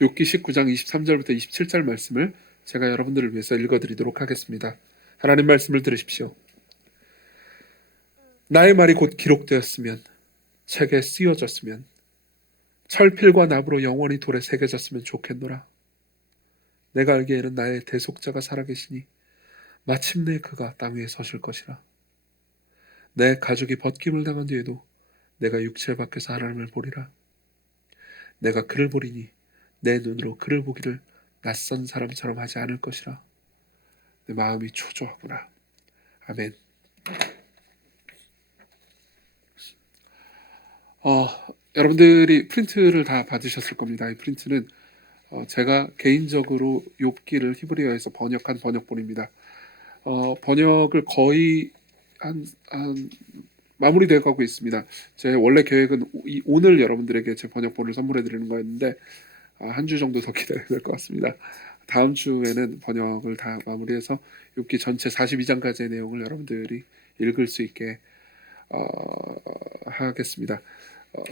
욥기 19장 23절부터 27절 말씀을 제가 여러분들을 위해서 읽어드리도록 하겠습니다. 하나님 말씀을 들으십시오. 나의 말이 곧 기록되었으면, 책에 쓰여졌으면, 철필과 납으로 영원히 돌에 새겨졌으면 좋겠노라. 내가 알기에는 나의 대속자가 살아계시니 마침내 그가 땅 위에 서실 것이라. 내 가족이 벗김을 당한 뒤에도 내가 육체 밖에서 하나님을 보리라. 내가 그를 보리니 내 눈으로 그를 보기를 낯선 사람처럼 하지 않을 것이라. 내 마음이 초조하구나. 아멘. 여러분들이 프린트를 다 받으셨을 겁니다. 이 프린트는 제가 개인적으로 욥기를 히브리어에서 번역한 번역본입니다. 번역을 거의 한 마무리되어 가고 있습니다. 제 원래 계획은 오늘 여러분들에게 제 번역본을 선물해 드리는 거였는데 한 주 정도 더 기다려야 될 것 같습니다. 다음 주에는 번역을 다 마무리해서 욥기 전체 42장까지의 내용을 여러분들이 읽을 수 있게 하겠습니다.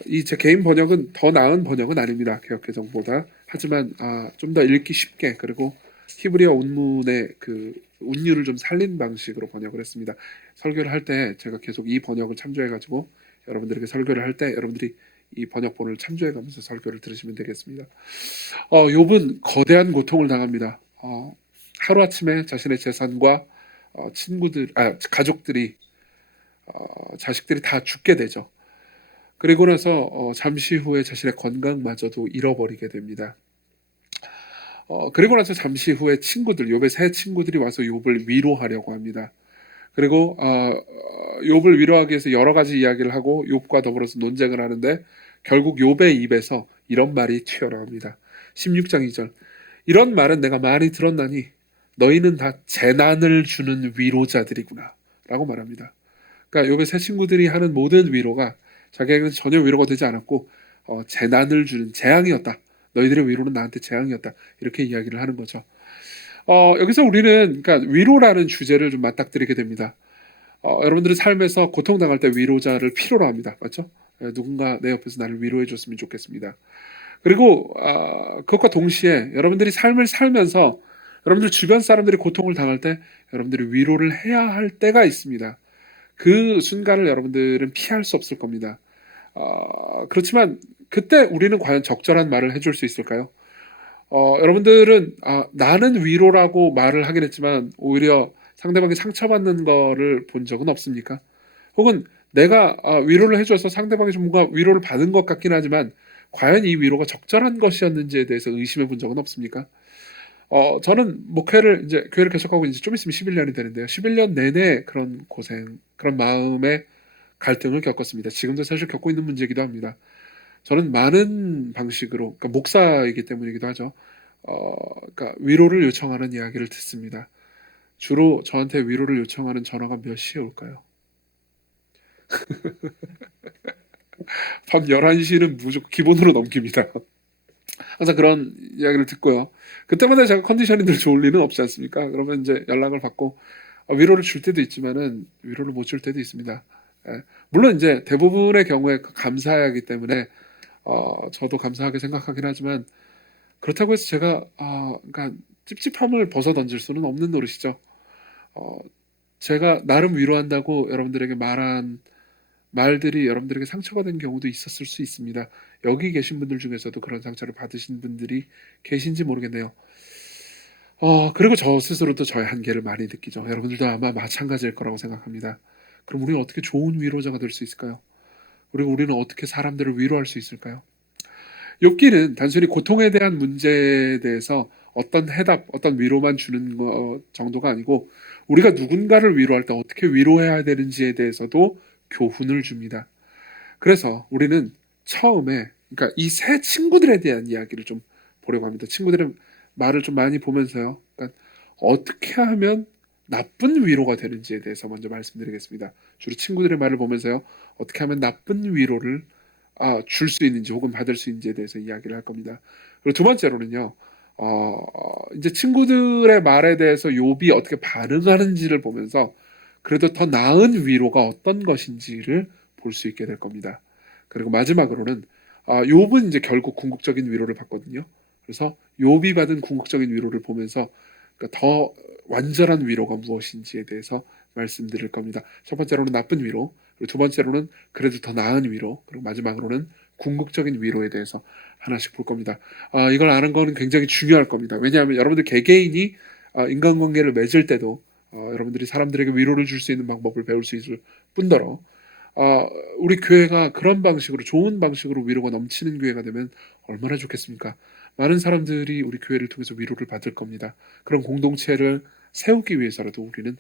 이 제 개인 번역은 더 나은 번역은 아닙니다. 개역개정보다. 하지만 좀 더 읽기 쉽게, 그리고 히브리어 원문의 그 운율을 좀 살린 방식으로 번역을 했습니다. 설교를 할 때 제가 계속 이 번역을 참조해가지고 여러분들에게 설교를 할 때 여러분들이 이 번역본을 참조해가면서 설교를 들으시면 되겠습니다. 욥은 거대한 고통을 당합니다. 하루아침에 자신의 재산과 가족들이, 자식들이 다 죽게 되죠. 그리고 나서 잠시 후에 자신의 건강마저도 잃어버리게 됩니다. 그리고 나서 잠시 후에 욥의 새 친구들이 와서 욥을 위로하려고 합니다. 그리고 욥을 위로하기 위해서 여러 가지 이야기를 하고 욥과 더불어서 논쟁을 하는데 결국 욥의 입에서 이런 말이 튀어나옵니다. 16장 2절. 이런 말은 내가 많이 들었나니 너희는 다 재난을 주는 위로자들이구나 라고 말합니다. 그러니까 욥의 새 친구들이 하는 모든 위로가 자기에게는 전혀 위로가 되지 않았고 재난을 주는 재앙이었다. 너희들의 위로는 나한테 재앙이었다. 이렇게 이야기를 하는 거죠. 여기서 우리는 그러니까 위로라는 주제를 좀 맞닥뜨리게 됩니다. 여러분들의 삶에서 고통당할 때 위로자를 필요로 합니다. 맞죠? 누군가 내 옆에서 나를 위로해 줬으면 좋겠습니다. 그리고 그것과 동시에 여러분들이 삶을 살면서 여러분들 주변 사람들이 고통을 당할 때 여러분들이 위로를 해야 할 때가 있습니다. 그 순간을 여러분들은 피할 수 없을 겁니다. 그렇지만 그때 우리는 과연 적절한 말을 해줄 수 있을까요? 여러분들은 나는 위로라고 말을 하긴 했지만 오히려 상대방이 상처받는 거를 본 적은 없습니까? 혹은 내가 위로를 해줘서 상대방이 좀 뭔가 위로를 받은 것 같긴 하지만 과연 이 위로가 적절한 것이었는지에 대해서 의심해 본 적은 없습니까? 저는 이제 교회를 개척하고 이제 좀 있으면 11년이 되는데요. 11년 내내 그런 고생, 그런 마음의 갈등을 겪었습니다. 지금도 사실 겪고 있는 문제이기도 합니다. 저는 많은 방식으로, 그러니까 목사이기 때문이기도 하죠. 그러니까 위로를 요청하는 이야기를 듣습니다. 주로 저한테 위로를 요청하는 전화가 몇 시에 올까요? 밤 11시는 무조건 기본으로 넘깁니다. 항상 그런 이야기를 듣고요. 그때마다 제가 컨디션이 늘 좋을 리는 없지 않습니까? 그러면 이제 연락을 받고 위로를 줄 때도 있지만은 위로를 못 줄 때도 있습니다. 물론 이제 대부분의 경우에 감사하기 때문에 저도 감사하게 생각하긴 하지만 그렇다고 해서 제가 그러니까 찝찝함을 벗어 던질 수는 없는 노릇이죠. 제가 나름 위로한다고 여러분들에게 말한 말들이 여러분들에게 상처가 된 경우도 있었을 수 있습니다. 여기 계신 분들 중에서도 그런 상처를 받으신 분들이 계신지 모르겠네요. 그리고 저 스스로도 저의 한계를 많이 느끼죠. 여러분들도 아마 마찬가지일 거라고 생각합니다. 그럼 우리는 어떻게 좋은 위로자가 될 수 있을까요? 그리고 우리는 어떻게 사람들을 위로할 수 있을까요? 욥기는 단순히 고통에 대한 문제에 대해서 어떤 해답, 어떤 위로만 주는 것 정도가 아니고 우리가 누군가를 위로할 때 어떻게 위로해야 되는지에 대해서도 교훈을 줍니다. 그래서 우리는 처음에 그러니까 이 새 친구들에 대한 이야기를 좀 보려고 합니다. 친구들의 말을 좀 많이 보면서요. 그러니까 어떻게 하면 나쁜 위로가 되는지에 대해서 먼저 말씀드리겠습니다. 주로 친구들의 말을 보면서요. 어떻게 하면 나쁜 위로를 줄 수 있는지 혹은 받을 수 있는지에 대해서 이야기를 할 겁니다. 그리고 두 번째로는요. 이제 친구들의 말에 대해서 욥이 어떻게 반응하는지를 보면서 그래도 더 나은 위로가 어떤 것인지를 볼 수 있게 될 겁니다. 그리고 마지막으로는 욥은 이제 결국 궁극적인 위로를 받거든요. 그래서 욥이 받은 궁극적인 위로를 보면서 그러니까 더 완전한 위로가 무엇인지에 대해서 말씀드릴 겁니다. 첫 번째로는 나쁜 위로, 그리고 두 번째로는 그래도 더 나은 위로, 그리고 마지막으로는 궁극적인 위로에 대해서 하나씩 볼 겁니다. 이걸 아는 거는 굉장히 중요할 겁니다. 왜냐하면 여러분들 개개인이 인간관계를 맺을 때도 여러분들이 사람들에게 위로를 줄 수 있는 방법을 배울 수 있을 뿐더러 우리 교회가 그런 방식으로 좋은 방식으로 위로가 넘치는 교회가 되면 얼마나 좋겠습니까? 많은 사람들이 우리 교회를 통해서 위로를 받을 겁니다. 그런 공동체를 세우기 위해서라도 우리는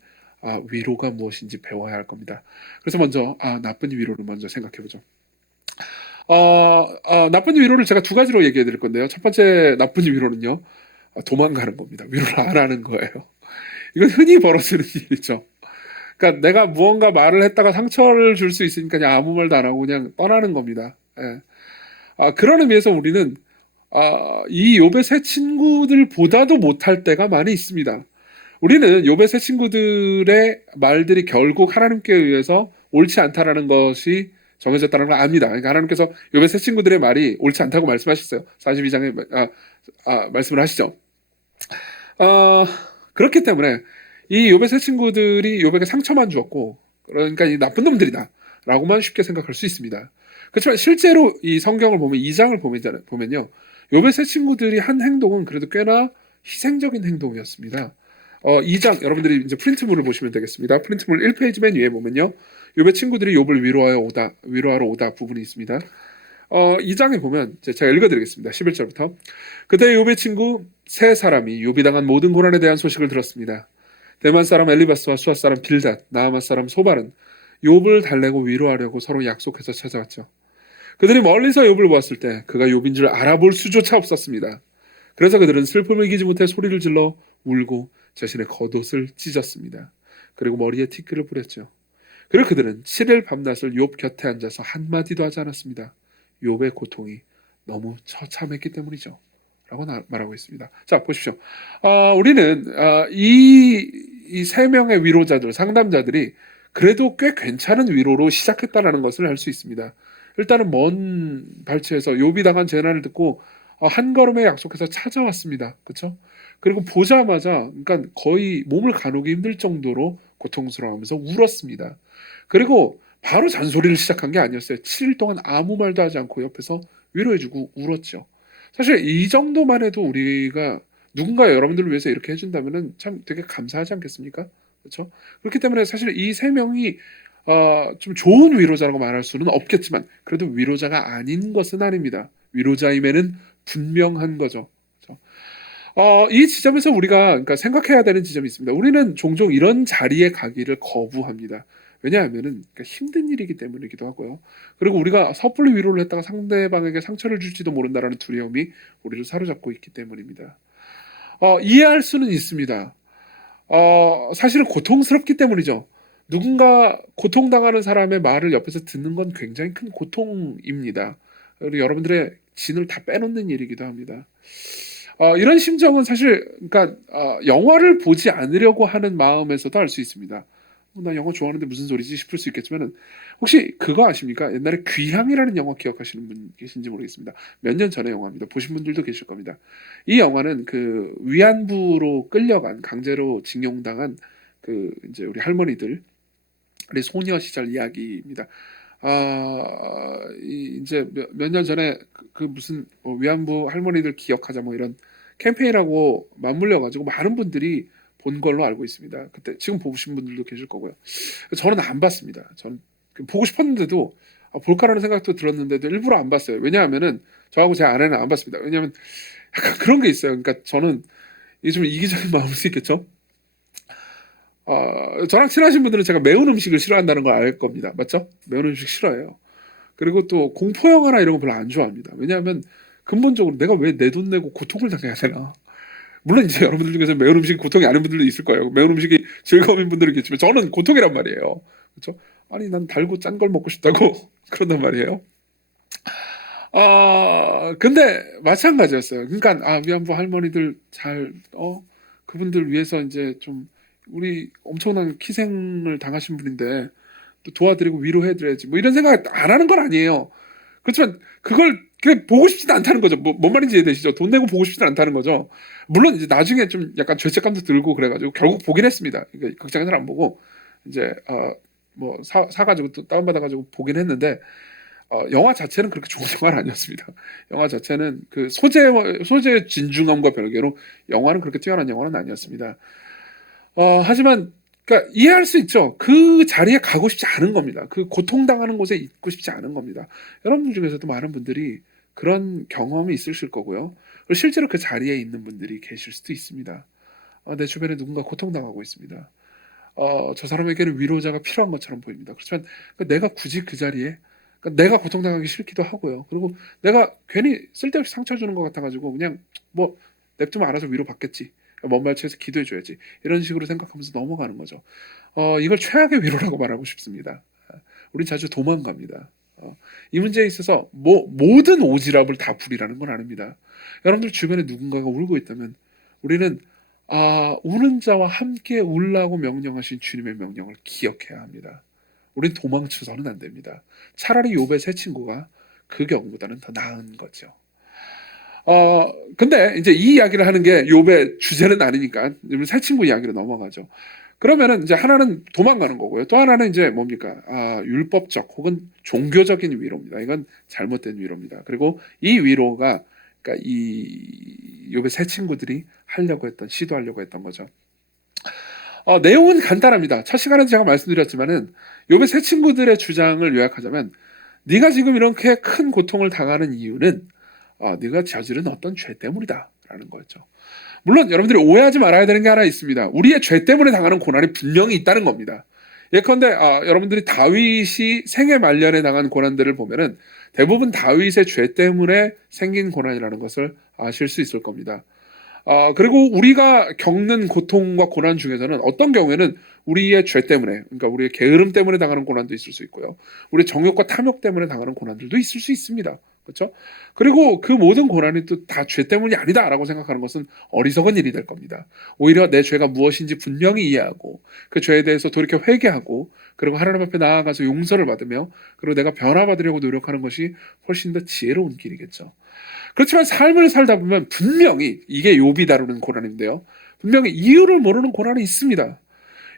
위로가 무엇인지 배워야 할 겁니다. 그래서 먼저 나쁜 위로를 먼저 생각해 보죠. 나쁜 위로를 제가 두 가지로 얘기해 드릴 건데요. 첫 번째 나쁜 위로는요, 도망가는 겁니다. 위로를 안 하는 거예요. 이건 흔히 벌어지는 일이죠. 그러니까 내가 무언가 말을 했다가 상처를 줄 수 있으니까 그냥 아무 말도 안 하고 그냥 떠나는 겁니다. 예. 그런 의미에서 우리는 이 욥의 새 친구들보다도 못할 때가 많이 있습니다. 우리는 욥의 새 친구들의 말들이 결국 하나님께 의해서 옳지 않다라는 것이 정해졌다는 걸 압니다. 그러니까 하나님께서 욥의 새 친구들의 말이 옳지 않다고 말씀하셨어요. 42장에 말씀을 하시죠. 그렇기 때문에 이 욥의 새 친구들이 욥에게 상처만 주었고, 그러니까 이 나쁜 놈들이다 라고만 쉽게 생각할 수 있습니다. 그렇지만 실제로 이 성경을 보면 2장을 보면요, 욥의 새 친구들이 한 행동은 그래도 꽤나 희생적인 행동이었습니다. 2장 여러분들이 이제 프린트물을 보시면 되겠습니다. 프린트물 1페이지 맨 위에 보면요, 욥의 친구들이 욥을 위로하러 오다 부분이 있습니다. 2장에 보면 제가 읽어드리겠습니다. 11절부터. 그때 욥의 친구 세 사람이 욥이 당한 모든 고난에 대한 소식을 들었습니다. 대만 사람 엘리바스와 수아 사람 빌닷, 나아마 사람 소발은 욥을 달래고 위로하려고 서로 약속해서 찾아왔죠. 그들이 멀리서 욥을 보았을 때 그가 욥인 줄 알아볼 수조차 없었습니다. 그래서 그들은 슬픔을 이기지 못해 소리를 질러 울고 자신의 겉옷을 찢었습니다. 그리고 머리에 티끌을 뿌렸죠. 그리고 그들은 7일 밤낮을 욥 곁에 앉아서 한마디도 하지 않았습니다. 욥의 고통이 너무 처참했기 때문이죠. 라고 말하고 있습니다. 자, 보십시오. 우리는 이 세 명의 위로자들, 상담자들이 그래도 꽤 괜찮은 위로로 시작했다라는 것을 알 수 있습니다. 일단은 먼 발치에서 욥이 당한 재난을 듣고 한 걸음에 약속해서 찾아왔습니다. 그렇죠? 그리고 보자마자 그러니까 거의 몸을 가누기 힘들 정도로 고통스러워하면서 울었습니다. 그리고 바로 잔소리를 시작한 게 아니었어요. 7일 동안 아무 말도 하지 않고 옆에서 위로해주고 울었죠. 사실 이 정도만 해도 우리가 누군가 여러분들을 위해서 이렇게 해준다면은 참 되게 감사하지 않겠습니까? 그렇죠? 그렇기 때문에 사실 이 세 명이 좀 좋은 위로자라고 말할 수는 없겠지만 그래도 위로자가 아닌 것은 아닙니다. 위로자임에는 분명한 거죠. 그렇죠? 이 지점에서 우리가 그러니까 생각해야 되는 지점이 있습니다. 우리는 종종 이런 자리에 가기를 거부합니다. 왜냐하면은 그러니까 힘든 일이기 때문이기도 하고요. 그리고 우리가 섣불리 위로를 했다가 상대방에게 상처를 줄지도 모른다라는 두려움이 우리를 사로잡고 있기 때문입니다. 이해할 수는 있습니다. 사실은 고통스럽기 때문이죠. 누군가 고통당하는 사람의 말을 옆에서 듣는 건 굉장히 큰 고통입니다. 그리고 여러분들의 진을 다 빼놓는 일이기도 합니다. 이런 심정은 사실 그러니까 영화를 보지 않으려고 하는 마음에서도 알 수 있습니다. 나 영화 좋아하는데 무슨 소리지 싶을 수 있겠지만 혹시 그거 아십니까? 옛날에 귀향이라는 영화 기억하시는 분 계신지 모르겠습니다. 몇 년 전의 영화입니다. 보신 분들도 계실 겁니다. 이 영화는 그 위안부로 끌려간 강제로 징용당한 그 이제 우리 할머니들의 소녀 시절 이야기입니다. 이제 몇 년 전에 그 무슨 위안부 할머니들 기억하자 뭐 이런 캠페인하고 맞물려 가지고 많은 분들이 본 걸로 알고 있습니다. 그때 지금 보신 분들도 계실 거고요. 저는 안 봤습니다. 저는 보고 싶었는데도 볼까라는 생각도 들었는데도 일부러 안 봤어요. 왜냐하면은 저하고 제 아내는 안 봤습니다. 왜냐하면 약간 그런 게 있어요. 그러니까 저는 이게 좀 이기적인 마음일 수 있겠죠. 저랑 친하신 분들은 제가 매운 음식을 싫어한다는 걸 알 겁니다. 맞죠? 매운 음식 싫어해요. 그리고 또 공포 영화나 이런 거 별로 안 좋아합니다. 왜냐하면 근본적으로 내가 왜 내 돈 내고 고통을 당해야 되나? 물론 이제 여러분들 중에서 매운 음식이 고통이 아닌 분들도 있을 거예요. 매운 음식이 즐거움인 분들은 있겠지만 저는 고통이란 말이에요. 그렇죠? 아니 난 달고 짠 걸 먹고 싶다고 그런단 말이에요. 근데 마찬가지였어요. 그러니까 위안부 할머니들 그분들 위해서 이제 좀 우리 엄청난 희생을 당하신 분인데 또 도와드리고 위로해드려야지 뭐 이런 생각 안 하는 건 아니에요. 그렇지만 그걸 그냥 보고 싶지도 않다는 거죠. 뭔 말인지 이해되시죠? 돈 내고 보고 싶지는 않다는 거죠. 물론 이제 나중에 좀 약간 죄책감도 들고 그래가지고 결국 보긴 했습니다. 그러니까 극장에서는 안 보고 이제 뭐 사가지고 또 다운받아가지고 보긴 했는데 영화 자체는 그렇게 좋은 영화는 아니었습니다. 영화 자체는 그 소재 진중함과 별개로 영화는 그렇게 뛰어난 영화는 아니었습니다. 하지만 그러니까 이해할 수 있죠. 그 자리에 가고 싶지 않은 겁니다. 그 고통당하는 곳에 있고 싶지 않은 겁니다. 여러분들 중에서도 많은 분들이 그런 경험이 있으실 거고요. 그리고 실제로 그 자리에 있는 분들이 계실 수도 있습니다. 내 주변에 누군가 고통당하고 있습니다. 저 사람에게는 위로자가 필요한 것처럼 보입니다. 그렇지만 내가 굳이 그 자리에 내가 고통당하기 싫기도 하고요. 그리고 내가 괜히 쓸데없이 상처 주는 것 같아가지고 그냥 뭐 냅두면 알아서 위로받겠지. 먼 발치에서 기도해줘야지. 이런 식으로 생각하면서 넘어가는 거죠. 이걸 최악의 위로라고 말하고 싶습니다. 우린 자주 도망갑니다. 이 문제에 있어서 모든 오지랖을 다 부리라는 건 아닙니다. 여러분들 주변에 누군가가 울고 있다면 우리는 우는 자와 함께 울라고 명령하신 주님의 명령을 기억해야 합니다. 우린 도망쳐서는 안 됩니다. 차라리 욥의 세 친구가 그 경우보다는 더 나은 거죠. 근데 이제 이 이야기를 하는 게 욥의 주제는 아니니까 새 친구 이야기로 넘어가죠. 그러면은 이제 하나는 도망가는 거고요. 또 하나는 이제 뭡니까? 율법적 혹은 종교적인 위로입니다. 이건 잘못된 위로입니다. 그리고 이 위로가 그러니까 이 욥의 새 친구들이 시도하려고 했던 거죠. 내용은 간단합니다. 첫 시간에 제가 말씀드렸지만은 욥의 새 친구들의 주장을 요약하자면 네가 지금 이렇게 큰 고통을 당하는 이유는 네가 저지른 어떤 죄 때문이다라는 거였죠. 물론 여러분들이 오해하지 말아야 되는 게 하나 있습니다. 우리의 죄 때문에 당하는 고난이 분명히 있다는 겁니다. 예컨대 여러분들이 다윗이 생애 말년에 당한 고난들을 보면은 대부분 다윗의 죄 때문에 생긴 고난이라는 것을 아실 수 있을 겁니다. 그리고 우리가 겪는 고통과 고난 중에서는 어떤 경우에는 우리의 죄 때문에, 그러니까 우리의 게으름 때문에 당하는 고난도 있을 수 있고요. 우리 정욕과 탐욕 때문에 당하는 고난들도 있을 수 있습니다. 그렇죠? 그리고 그 모든 고난이 또 다 죄 때문이 아니다라고 생각하는 것은 어리석은 일이 될 겁니다. 오히려 내 죄가 무엇인지 분명히 이해하고 그 죄에 대해서 돌이켜 회개하고 그리고 하나님 앞에 나아가서 용서를 받으며 그리고 내가 변화받으려고 노력하는 것이 훨씬 더 지혜로운 길이겠죠. 그렇지만 삶을 살다 보면 분명히 이게 욥이 다루는 고난인데요. 분명히 이유를 모르는 고난이 있습니다.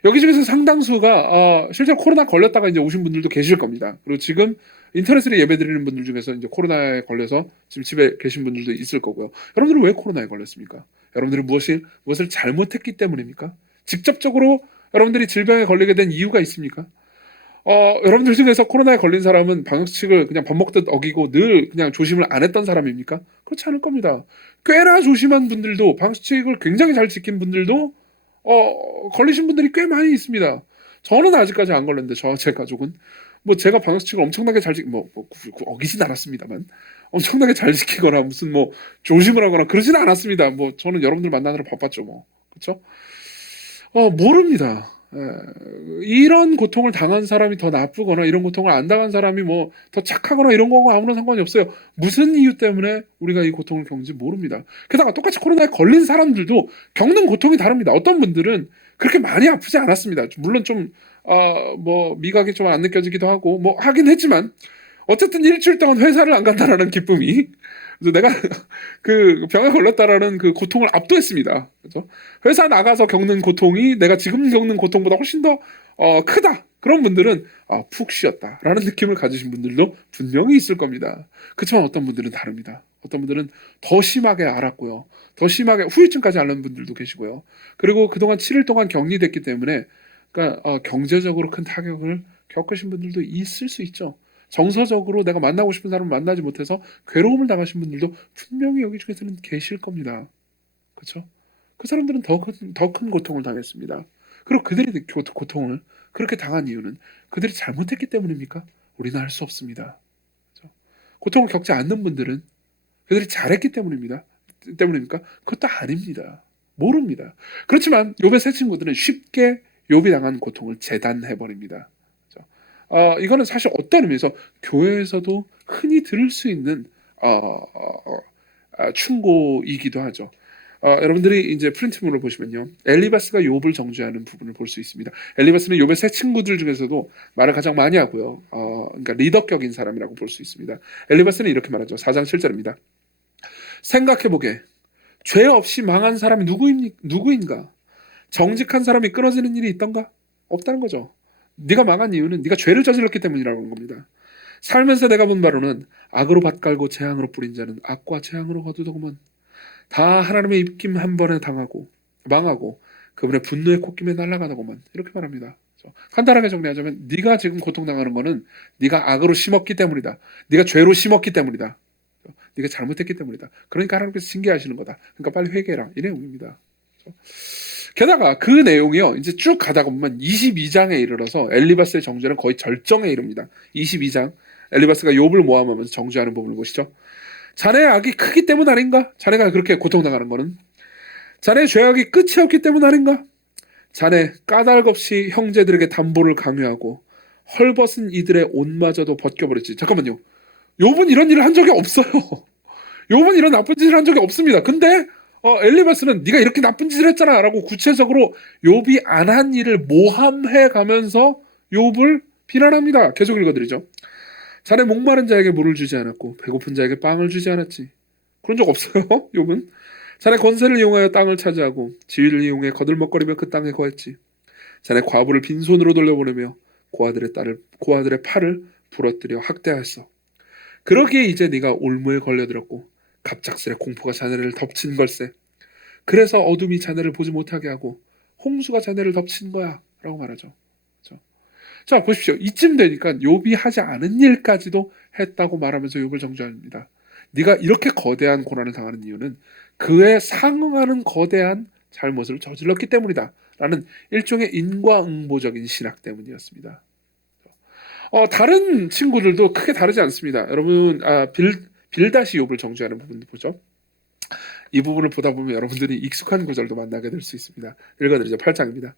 여기 중에서 상당수가 실제로 코로나 걸렸다가 이제 오신 분들도 계실 겁니다. 그리고 지금 인터넷으로 예배드리는 분들 중에서 이제 코로나에 걸려서 지금 집에 계신 분들도 있을 거고요. 여러분들은 왜 코로나에 걸렸습니까? 여러분들이 무엇을 잘못했기 때문입니까? 직접적으로 여러분들이 질병에 걸리게 된 이유가 있습니까? 여러분들 중에서 코로나에 걸린 사람은 방역수칙을 그냥 밥 먹듯 어기고 늘 그냥 조심을 안 했던 사람입니까? 그렇지 않을 겁니다. 꽤나 조심한 분들도 방역수칙을 굉장히 잘 지킨 분들도 걸리신 분들이 꽤 많이 있습니다. 저는 아직까지 안 걸렸는데 제 가족은 뭐 제가 방역수칙을 엄청나게 어기진 않았습니다만 엄청나게 잘 지키거나 무슨 뭐 조심을 하거나 그러지는 않았습니다. 뭐 저는 여러분들 만나느라 바빴죠 뭐. 그렇죠? 모릅니다. 이런 고통을 당한 사람이 더 나쁘거나 이런 고통을 안 당한 사람이 뭐 더 착하거나 이런 거하고 아무런 상관이 없어요. 무슨 이유 때문에 우리가 이 고통을 겪는지 모릅니다. 게다가 똑같이 코로나에 걸린 사람들도 겪는 고통이 다릅니다. 어떤 분들은 그렇게 많이 아프지 않았습니다. 물론 좀 뭐 미각이 좀 안 느껴지기도 하고 뭐 하긴 했지만 어쨌든 일주일 동안 회사를 안 간다라는 기쁨이 그래서 내가 그 병에 걸렸다라는 그 고통을 압도했습니다. 그래서 회사 나가서 겪는 고통이 내가 지금 겪는 고통보다 훨씬 더 크다. 그런 분들은 푹 쉬었다라는 느낌을 가지신 분들도 분명히 있을 겁니다. 그렇지만 어떤 분들은 다릅니다. 어떤 분들은 더 심하게 앓았고요. 더 심하게 후유증까지 앓는 분들도 계시고요. 그리고 그동안 7일 동안 격리됐기 때문에 그러니까 경제적으로 큰 타격을 겪으신 분들도 있을 수 있죠. 정서적으로 내가 만나고 싶은 사람을 만나지 못해서 괴로움을 당하신 분들도 분명히 여기 중에서는 계실 겁니다. 그렇죠? 그 사람들은 더 큰 고통을 당했습니다. 그리고 그들이 고통을 그렇게 당한 이유는 그들이 잘못했기 때문입니까? 우리는 알 수 없습니다. 그렇죠? 고통을 겪지 않는 분들은 그들이 잘했기 때문입니까? 그것도 아닙니다. 모릅니다. 그렇지만 욥의 세 친구들은 쉽게 욥이 당한 고통을 재단해 버립니다. 이거는 사실 어떤 의미에서 교회에서도 흔히 들을 수 있는 충고이기도 하죠. 여러분들이 이제 프린트물을 보시면요, 엘리바스가 욥을 정죄하는 부분을 볼 수 있습니다. 엘리바스는 욥의 세 친구들 중에서도 말을 가장 많이 하고요. 그러니까 리더격인 사람이라고 볼 수 있습니다. 엘리바스는 이렇게 말하죠. 4장 7절입니다. 생각해보게, 죄 없이 망한 사람이 누구인가? 정직한 사람이 끊어지는 일이 있던가? 없다는 거죠. 네가 망한 이유는 네가 죄를 저질렀기 때문이라는 겁니다. 살면서 내가 본 바로는 악으로 밭 깔고 재앙으로 뿌린 자는 악과 재앙으로 거두더구먼. 다 하나님의 입김 한 번에 당하고 망하고 그분의 분노의 콧김에 날아가더구먼. 이렇게 말합니다. 간단하게 정리하자면 네가 지금 고통당하는 거는 네가 악으로 심었기 때문이다. 네가 죄로 심었기 때문이다. 네가 잘못했기 때문이다. 그러니까 하나님께서 징계하시는 거다. 그러니까 빨리 회개해라. 이 내용입니다. 게다가 그 내용이요, 이제 쭉 가다가 보면 22장에 이르러서 엘리바스의 정죄는 거의 절정에 이릅니다. 22장 엘리바스가 욥을 모함하면서 정죄하는 부분을 보시죠. 자네의 악이 크기 때문 아닌가? 자네가 그렇게 고통당하는 거는 자네의 죄악이 끝이 없기 때문 아닌가? 자네 까닭 없이 형제들에게 담보를 강요하고 헐벗은 이들의 옷마저도 벗겨버렸지. 잠깐만요. 욥은 이런 일을 한 적이 없어요. 욥은 이런 나쁜 짓을 한 적이 없습니다. 근데 엘리바스는 네가 이렇게 나쁜 짓을 했잖아 라고 구체적으로 욥이 안 한 일을 모함해 가면서 욥을 비난합니다. 계속 읽어드리죠. 자네 목마른 자에게 물을 주지 않았고 배고픈 자에게 빵을 주지 않았지. 그런 적 없어요. 욥은. 자네 권세를 이용하여 땅을 차지하고 지위를 이용해 거들먹거리며 그 땅에 거했지. 자네 과부를 빈손으로 돌려보내며 고아들의 팔을 부러뜨려 학대하였어. 그러기에 이제 네가 올무에 걸려들었고 갑작스레 공포가 자네를 덮친 걸세. 그래서 어둠이 자네를 보지 못하게 하고 홍수가 자네를 덮친 거야 라고 말하죠. 그렇죠? 자, 보십시오. 이쯤 되니까 욥이 하지 않은 일까지도 했다고 말하면서 욥을 정죄합니다. 네가 이렇게 거대한 고난을 당하는 이유는 그에 상응하는 거대한 잘못을 저질렀기 때문이다 라는 일종의 인과응보적인 신학 때문이었습니다. 다른 친구들도 크게 다르지 않습니다. 여러분, 빌다시 욥을 정죄하는 부분도 보죠. 이 부분을 보다 보면 여러분들이 익숙한 구절도 만나게 될 수 있습니다. 읽어드리죠. 8장입니다.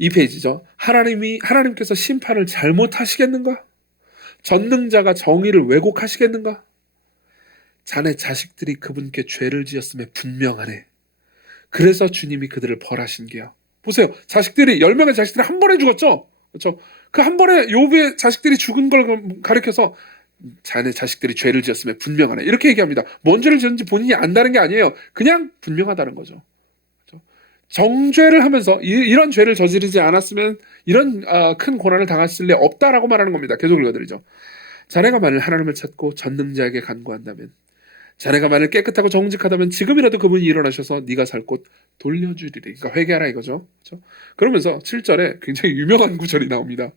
2페이지죠. 하나님께서 심판을 잘못하시겠는가? 전능자가 정의를 왜곡하시겠는가? 자네 자식들이 그분께 죄를 지었음에 분명하네. 그래서 주님이 그들을 벌하신 게요. 보세요. 10명의 자식들이 한 번에 죽었죠. 그렇죠? 그 한 번에 욥의 자식들이 죽은 걸 가리켜서 자네 자식들이 죄를 지었음에 분명하네. 이렇게 얘기합니다. 뭔 죄를 지었는지 본인이 안다는 게 아니에요. 그냥 분명하다는 거죠. 그렇죠? 정죄를 하면서 이런 죄를 저지르지 않았으면 이런 큰 고난을 당했을 리 없다라고 말하는 겁니다. 계속 읽어드리죠. 자네가 만일 하나님을 찾고 전능자에게 간구한다면, 자네가 만일 깨끗하고 정직하다면 지금이라도 그분이 일어나셔서 네가 살 곳 돌려주리리. 그러니까 회개하라 이거죠. 그렇죠? 그러면서 7절에 굉장히 유명한 구절이 나옵니다.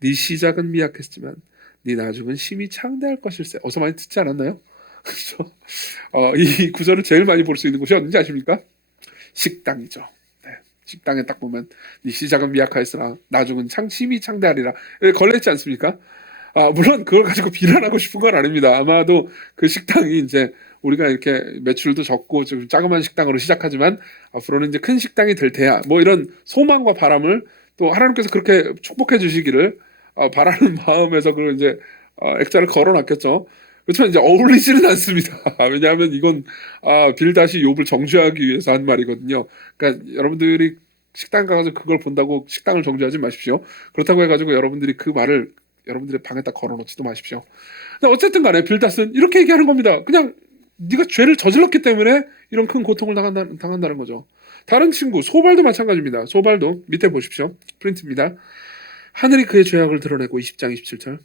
네 시작은 미약했지만 네 나중은 심히 창대할 것일세. 어서 많이 듣지 않았나요? 그렇죠? 이 구절을 제일 많이 볼 수 있는 곳이 어딘지 아십니까? 식당이죠. 네. 식당에 딱 보면 네 시작은 미약하였으나 나중은 심히 창대하리라. 걸려있지 않습니까? 물론 그걸 가지고 비난하고 싶은 건 아닙니다. 아마도 그 식당이 이제 우리가 이렇게 매출도 적고 좀 자그마한 식당으로 시작하지만 앞으로는 이제 큰 식당이 될 테야. 뭐 이런 소망과 바람을 또 하나님께서 그렇게 축복해 주시기를 바라는 마음에서 그걸 이제 액자를 걸어놨겠죠. 그렇지만 이제 어울리지는 않습니다. 왜냐하면 이건 빌다시 욥을 정죄하기 위해서 한 말이거든요. 그러니까 여러분들이 식당 가서 그걸 본다고 식당을 정죄하지 마십시오. 그렇다고 해가지고 여러분들이 그 말을 여러분들의 방에다 걸어놓지도 마십시오. 근데 어쨌든 간에 빌닷은 이렇게 얘기하는 겁니다. 그냥 네가 죄를 저질렀기 때문에 이런 큰 고통을 당한다는 거죠. 다른 친구 소발도 마찬가지입니다. 소발도 밑에 보십시오. 프린트입니다. 하늘이 그의 죄악을 드러내고 20장 27절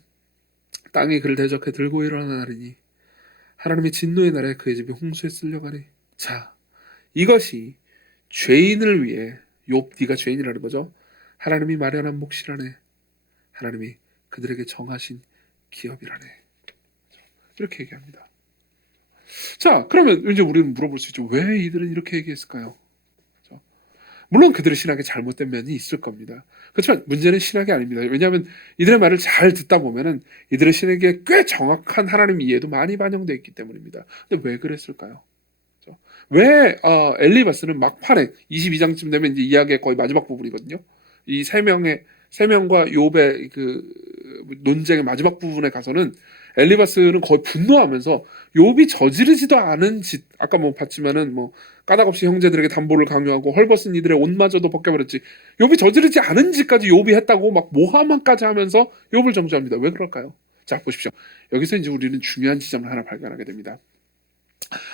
땅이 그를 대적해 들고 일어나리니 하나님의 진노의 날에 그의 집이 홍수에 쓸려가니. 자, 이것이 죄인을 위해 욥 네가 죄인이라는 거죠. 하나님이 마련한 몫이라네. 하나님이 그들에게 정하신 기업이라네. 이렇게 얘기합니다. 자, 그러면 이제 우리는 물어볼 수 있죠. 왜 이들은 이렇게 얘기했을까요? 그렇죠? 물론 그들의 신학에 잘못된 면이 있을 겁니다. 그렇지만 문제는 신학이 아닙니다. 왜냐하면 이들의 말을 잘 듣다 보면은 이들의 신학에 꽤 정확한 하나님 이해도 많이 반영되어 있기 때문입니다. 근데 왜 그랬을까요? 그렇죠? 왜 엘리바스는 막판에 22장쯤 되면 이제 이야기의 거의 마지막 부분이거든요. 이 세 명의 세 명과 욥의 그 논쟁의 마지막 부분에 가서는 엘리바스는 거의 분노하면서 욥이 저지르지도 않은 짓, 아까 뭐 봤지만은 뭐 까닭없이 형제들에게 담보를 강요하고 헐벗은 이들의 옷마저도 벗겨버렸지, 욥이 저지르지 않은 짓까지 욥이 했다고 막 모함까지 하면서 욥을 정죄합니다. 왜 그럴까요? 자, 보십시오. 여기서 이제 우리는 중요한 지점을 하나 발견하게 됩니다.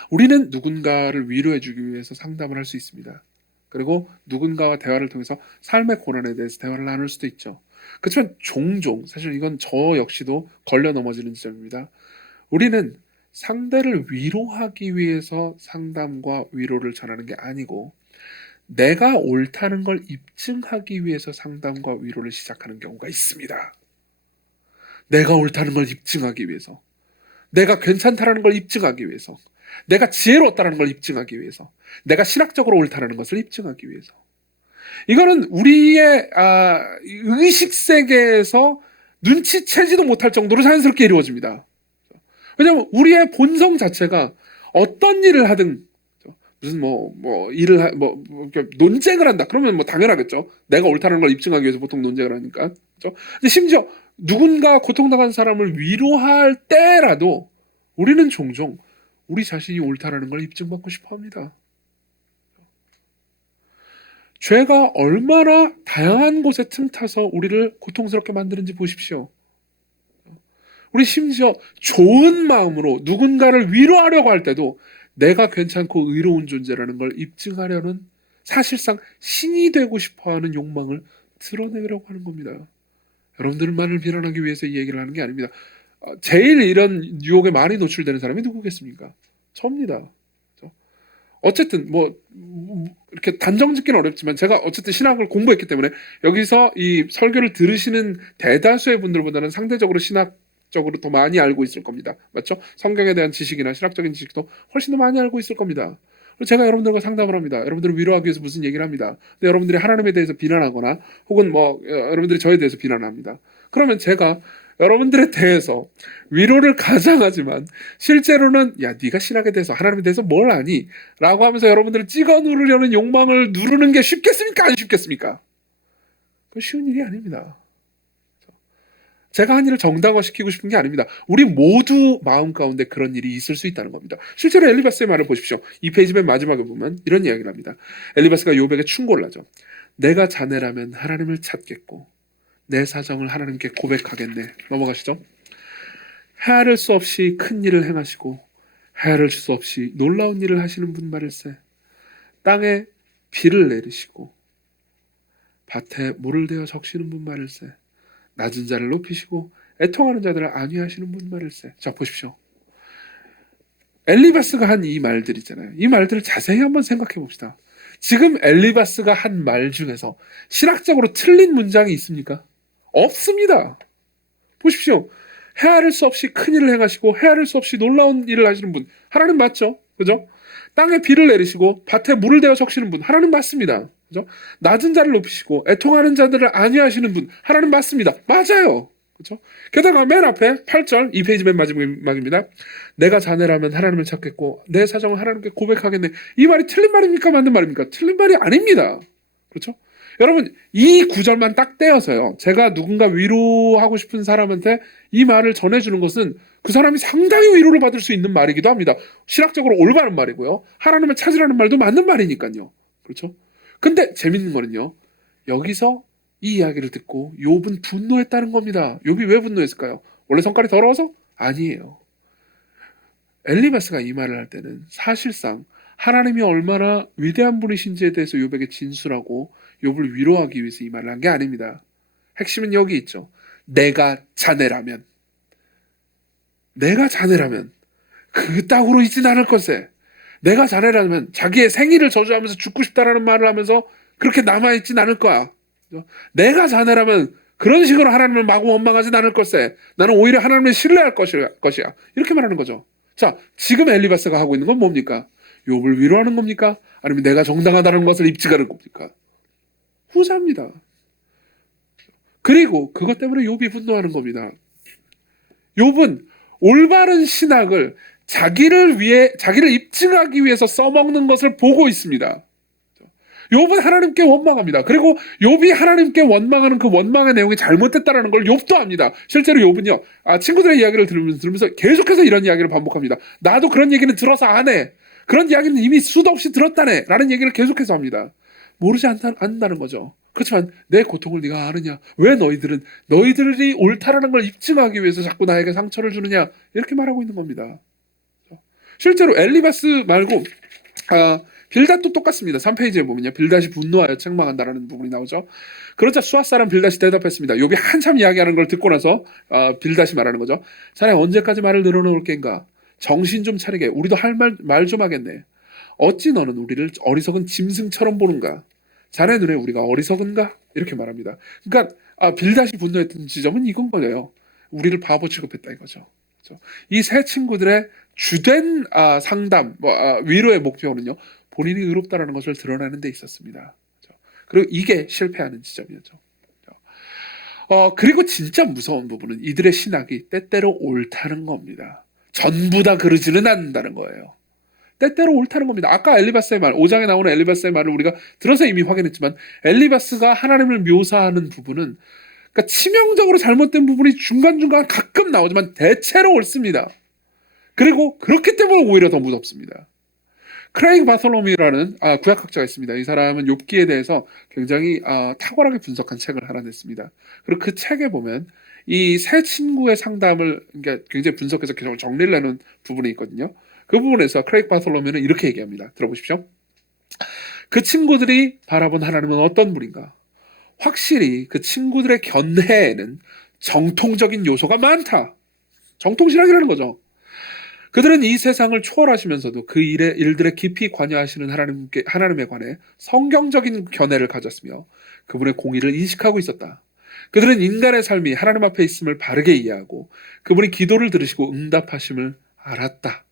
우리는 누군가를 위로해주기 위해서 상담을 할 수 있습니다. 그리고 누군가와 대화를 통해서 삶의 고난에 대해서 대화를 나눌 수도 있죠. 그렇지만 종종, 사실 이건 저 역시도 걸려 넘어지는 지점입니다. 우리는 상대를 위로하기 위해서 상담과 위로를 전하는 게 아니고, 내가 옳다는 걸 입증하기 위해서 상담과 위로를 시작하는 경우가 있습니다. 내가 옳다는 걸 입증하기 위해서, 내가 괜찮다는 걸 입증하기 위해서, 내가 지혜로웠다는 걸 입증하기 위해서, 내가 신학적으로 옳다는 것을 입증하기 위해서. 이거는 우리의 의식 세계에서 눈치채지도 못할 정도로 자연스럽게 이루어집니다. 왜냐하면 우리의 본성 자체가 어떤 일을 하든, 무슨 논쟁을 한다 그러면 뭐 당연하겠죠. 내가 옳다는 걸 입증하기 위해서 보통 논쟁을 하니까. 그렇죠? 근데 심지어 누군가 고통당한 사람을 위로할 때라도 우리는 종종 우리 자신이 옳다라는 걸 입증받고 싶어 합니다. 죄가 얼마나 다양한 곳에 틈타서 우리를 고통스럽게 만드는지 보십시오. 우리 심지어 좋은 마음으로 누군가를 위로하려고 할 때도 내가 괜찮고 의로운 존재라는 걸 입증하려는, 사실상 신이 되고 싶어하는 욕망을 드러내려고 하는 겁니다. 여러분들만을 비난하기 위해서 이 얘기를 하는 게 아닙니다. 제일 이런 유혹에 많이 노출되는 사람이 누구겠습니까? 저입니다. 어쨌든 뭐 이렇게 단정짓기는 어렵지만 제가 어쨌든 신학을 공부했기 때문에 여기서 이 설교를 들으시는 대다수의 분들보다는 상대적으로 신학적으로 더 많이 알고 있을 겁니다. 맞죠? 성경에 대한 지식이나 신학적인 지식도 훨씬 더 많이 알고 있을 겁니다. 제가 여러분들과 상담을 합니다. 여러분들을 위로하기 위해서 무슨 얘기를 합니다. 근데 여러분들이 하나님에 대해서 비난하거나 혹은 뭐 여러분들이 저에 대해서 비난합니다. 그러면 제가 여러분들에 대해서 위로를 가장하지만 실제로는 야, 네가 신학에 대해서 하나님에 대해서 뭘 아니? 라고 하면서 여러분들을 찍어 누르려는 욕망을 누르는 게 쉽겠습니까? 안 쉽겠습니까? 그건 쉬운 일이 아닙니다. 제가 한 일을 정당화시키고 싶은 게 아닙니다. 우리 모두 마음 가운데 그런 일이 있을 수 있다는 겁니다. 실제로 엘리바스의 말을 보십시오. 이 페이지 맨 마지막에 보면 이런 이야기를 합니다. 엘리바스가 욥에게 충고를 하죠. 내가 자네라면 하나님을 찾겠고 내 사정을 하나님께 고백하겠네. 넘어가시죠. 헤아릴 수 없이 큰 일을 행하시고 헤아릴 수 없이 놀라운 일을 하시는 분 말일세. 땅에 비를 내리시고 밭에 물을 대어 적시는 분 말일세. 낮은 자를 높이시고 애통하는 자들을 안위하시는 분 말일세. 자, 보십시오. 엘리바스가 한 이 말들 있잖아요. 이 말들을 자세히 한번 생각해 봅시다. 지금 엘리바스가 한 말 중에서 신학적으로 틀린 문장이 있습니까? 없습니다. 보십시오. 헤아릴 수 없이 큰 일을 행하시고 헤아릴 수 없이 놀라운 일을 하시는 분, 하나님 맞죠? 그죠? 땅에 비를 내리시고 밭에 물을 대어 적시는 분, 하나님 맞습니다. 그죠? 낮은 자를 높이시고 애통하는 자들을 안위하시는 분, 하나님 맞습니다. 맞아요. 그죠? 게다가 맨 앞에 8절, 이 페이지 맨 마지막입니다. 내가 자네라면 하나님을 찾겠고 내 사정을 하나님께 고백하겠네. 이 말이 틀린 말입니까? 맞는 말입니까? 틀린 말이 아닙니다. 그렇죠? 여러분, 이 구절만 딱 떼어서요, 제가 누군가 위로하고 싶은 사람한테 이 말을 전해주는 것은 그 사람이 상당히 위로를 받을 수 있는 말이기도 합니다. 신학적으로 올바른 말이고요. 하나님을 찾으라는 말도 맞는 말이니까요. 그렇죠? 근데 재밌는 거는요, 여기서 이 이야기를 듣고 욥은 분노했다는 겁니다. 욥이 왜 분노했을까요? 원래 성깔이 더러워서? 아니에요. 엘리바스가 이 말을 할 때는 사실상 하나님이 얼마나 위대한 분이신지에 대해서 욥에게 진술하고 욥을 위로하기 위해서 이 말을 한 게 아닙니다. 핵심은 여기 있죠. 내가 자네라면 그따구로 있진 않을 것에, 내가 자네라면 자기의 생일을 저주하면서 죽고 싶다라는 말을 하면서 그렇게 남아있진 않을 거야. 내가 자네라면 그런 식으로 하나님을 마구 원망하진 않을 것에 나는 오히려 하나님을 신뢰할 것이야. 이렇게 말하는 거죠. 자, 지금 엘리바스가 하고 있는 건 뭡니까? 욥을 위로하는 겁니까? 아니면 내가 정당하다는 것을 입증하는 겁니까? 후자입니다. 그리고 그것 때문에 욥이 분노하는 겁니다. 욥은 올바른 신학을 자기를 입증하기 위해서 써먹는 것을 보고 있습니다. 욥은 하나님께 원망합니다. 그리고 욥이 하나님께 원망하는 그 원망의 내용이 잘못됐다라는 걸 욥도 압니다. 실제로 욥은요, 친구들의 이야기를 들으면서 계속해서 이런 이야기를 반복합니다. 나도 그런 얘기는 들어서 안 해. 그런 이야기는 이미 수도 없이 들었다네. 라는 얘기를 계속해서 합니다. 모르지 않는다는 거죠. 그렇지만 내 고통을 네가 아느냐? 왜 너희들이 옳다라는 걸 입증하기 위해서 자꾸 나에게 상처를 주느냐? 이렇게 말하고 있는 겁니다. 실제로 엘리바스 말고 빌닷도 똑같습니다. 3페이지에 보면요, 빌닷이 분노하여 책망한다라는 부분이 나오죠. 그러자 수앗 사람 빌닷이 대답했습니다. 욥이 한참 이야기하는 걸 듣고 나서 빌닷이 말하는 거죠. 자네 언제까지 말을 늘어놓을 겐가? 정신 좀 차리게. 우리도 할 말 좀 하겠네. 어찌 너는 우리를 어리석은 짐승처럼 보는가? 자네 눈에 우리가 어리석은가? 이렇게 말합니다. 그러니까 빌닷이 분노했던 지점은 이건 거예요. 우리를 바보 취급했다 이거죠. 이 세 친구들의 주된 상담, 위로의 목표는요, 본인이 의롭다라는 것을 드러내는 데 있었습니다. 그리고 이게 실패하는 지점이었죠. 그리고 진짜 무서운 부분은 이들의 신학이 때때로 옳다는 겁니다. 전부 다 그러지는 않는다는 거예요. 때때로 옳다는 겁니다. 아까 엘리바스의 말, 5장에 나오는 엘리바스의 말을 우리가 들어서 이미 확인했지만, 엘리바스가 하나님을 묘사하는 부분은, 그러니까 치명적으로 잘못된 부분이 중간중간 가끔 나오지만 대체로 옳습니다. 그리고 그렇기 때문에 오히려 더 무섭습니다. 크레이그 바솔로미라는 구약학자가 있습니다. 이 사람은 욥기에 대해서 굉장히 탁월하게 분석한 책을 하나 냈습니다. 그리고 그 책에 보면 이 세 친구의 상담을 굉장히 분석해서 계속 정리를 해놓은 부분이 있거든요. 그 부분에서 크레이그 바솔로미는 이렇게 얘기합니다. 들어보십시오. 그 친구들이 바라본 하나님은 어떤 분인가? 확실히 그 친구들의 견해에는 정통적인 요소가 많다. 정통신학이라는 거죠. 그들은 이 세상을 초월하시면서도 그 일들에 깊이 관여하시는 하나님에 관해 성경적인 견해를 가졌으며 그분의 공의를 인식하고 있었다. 그들은 인간의 삶이 하나님 앞에 있음을 바르게 이해하고 그분이 기도를 들으시고 응답하심을 알았다.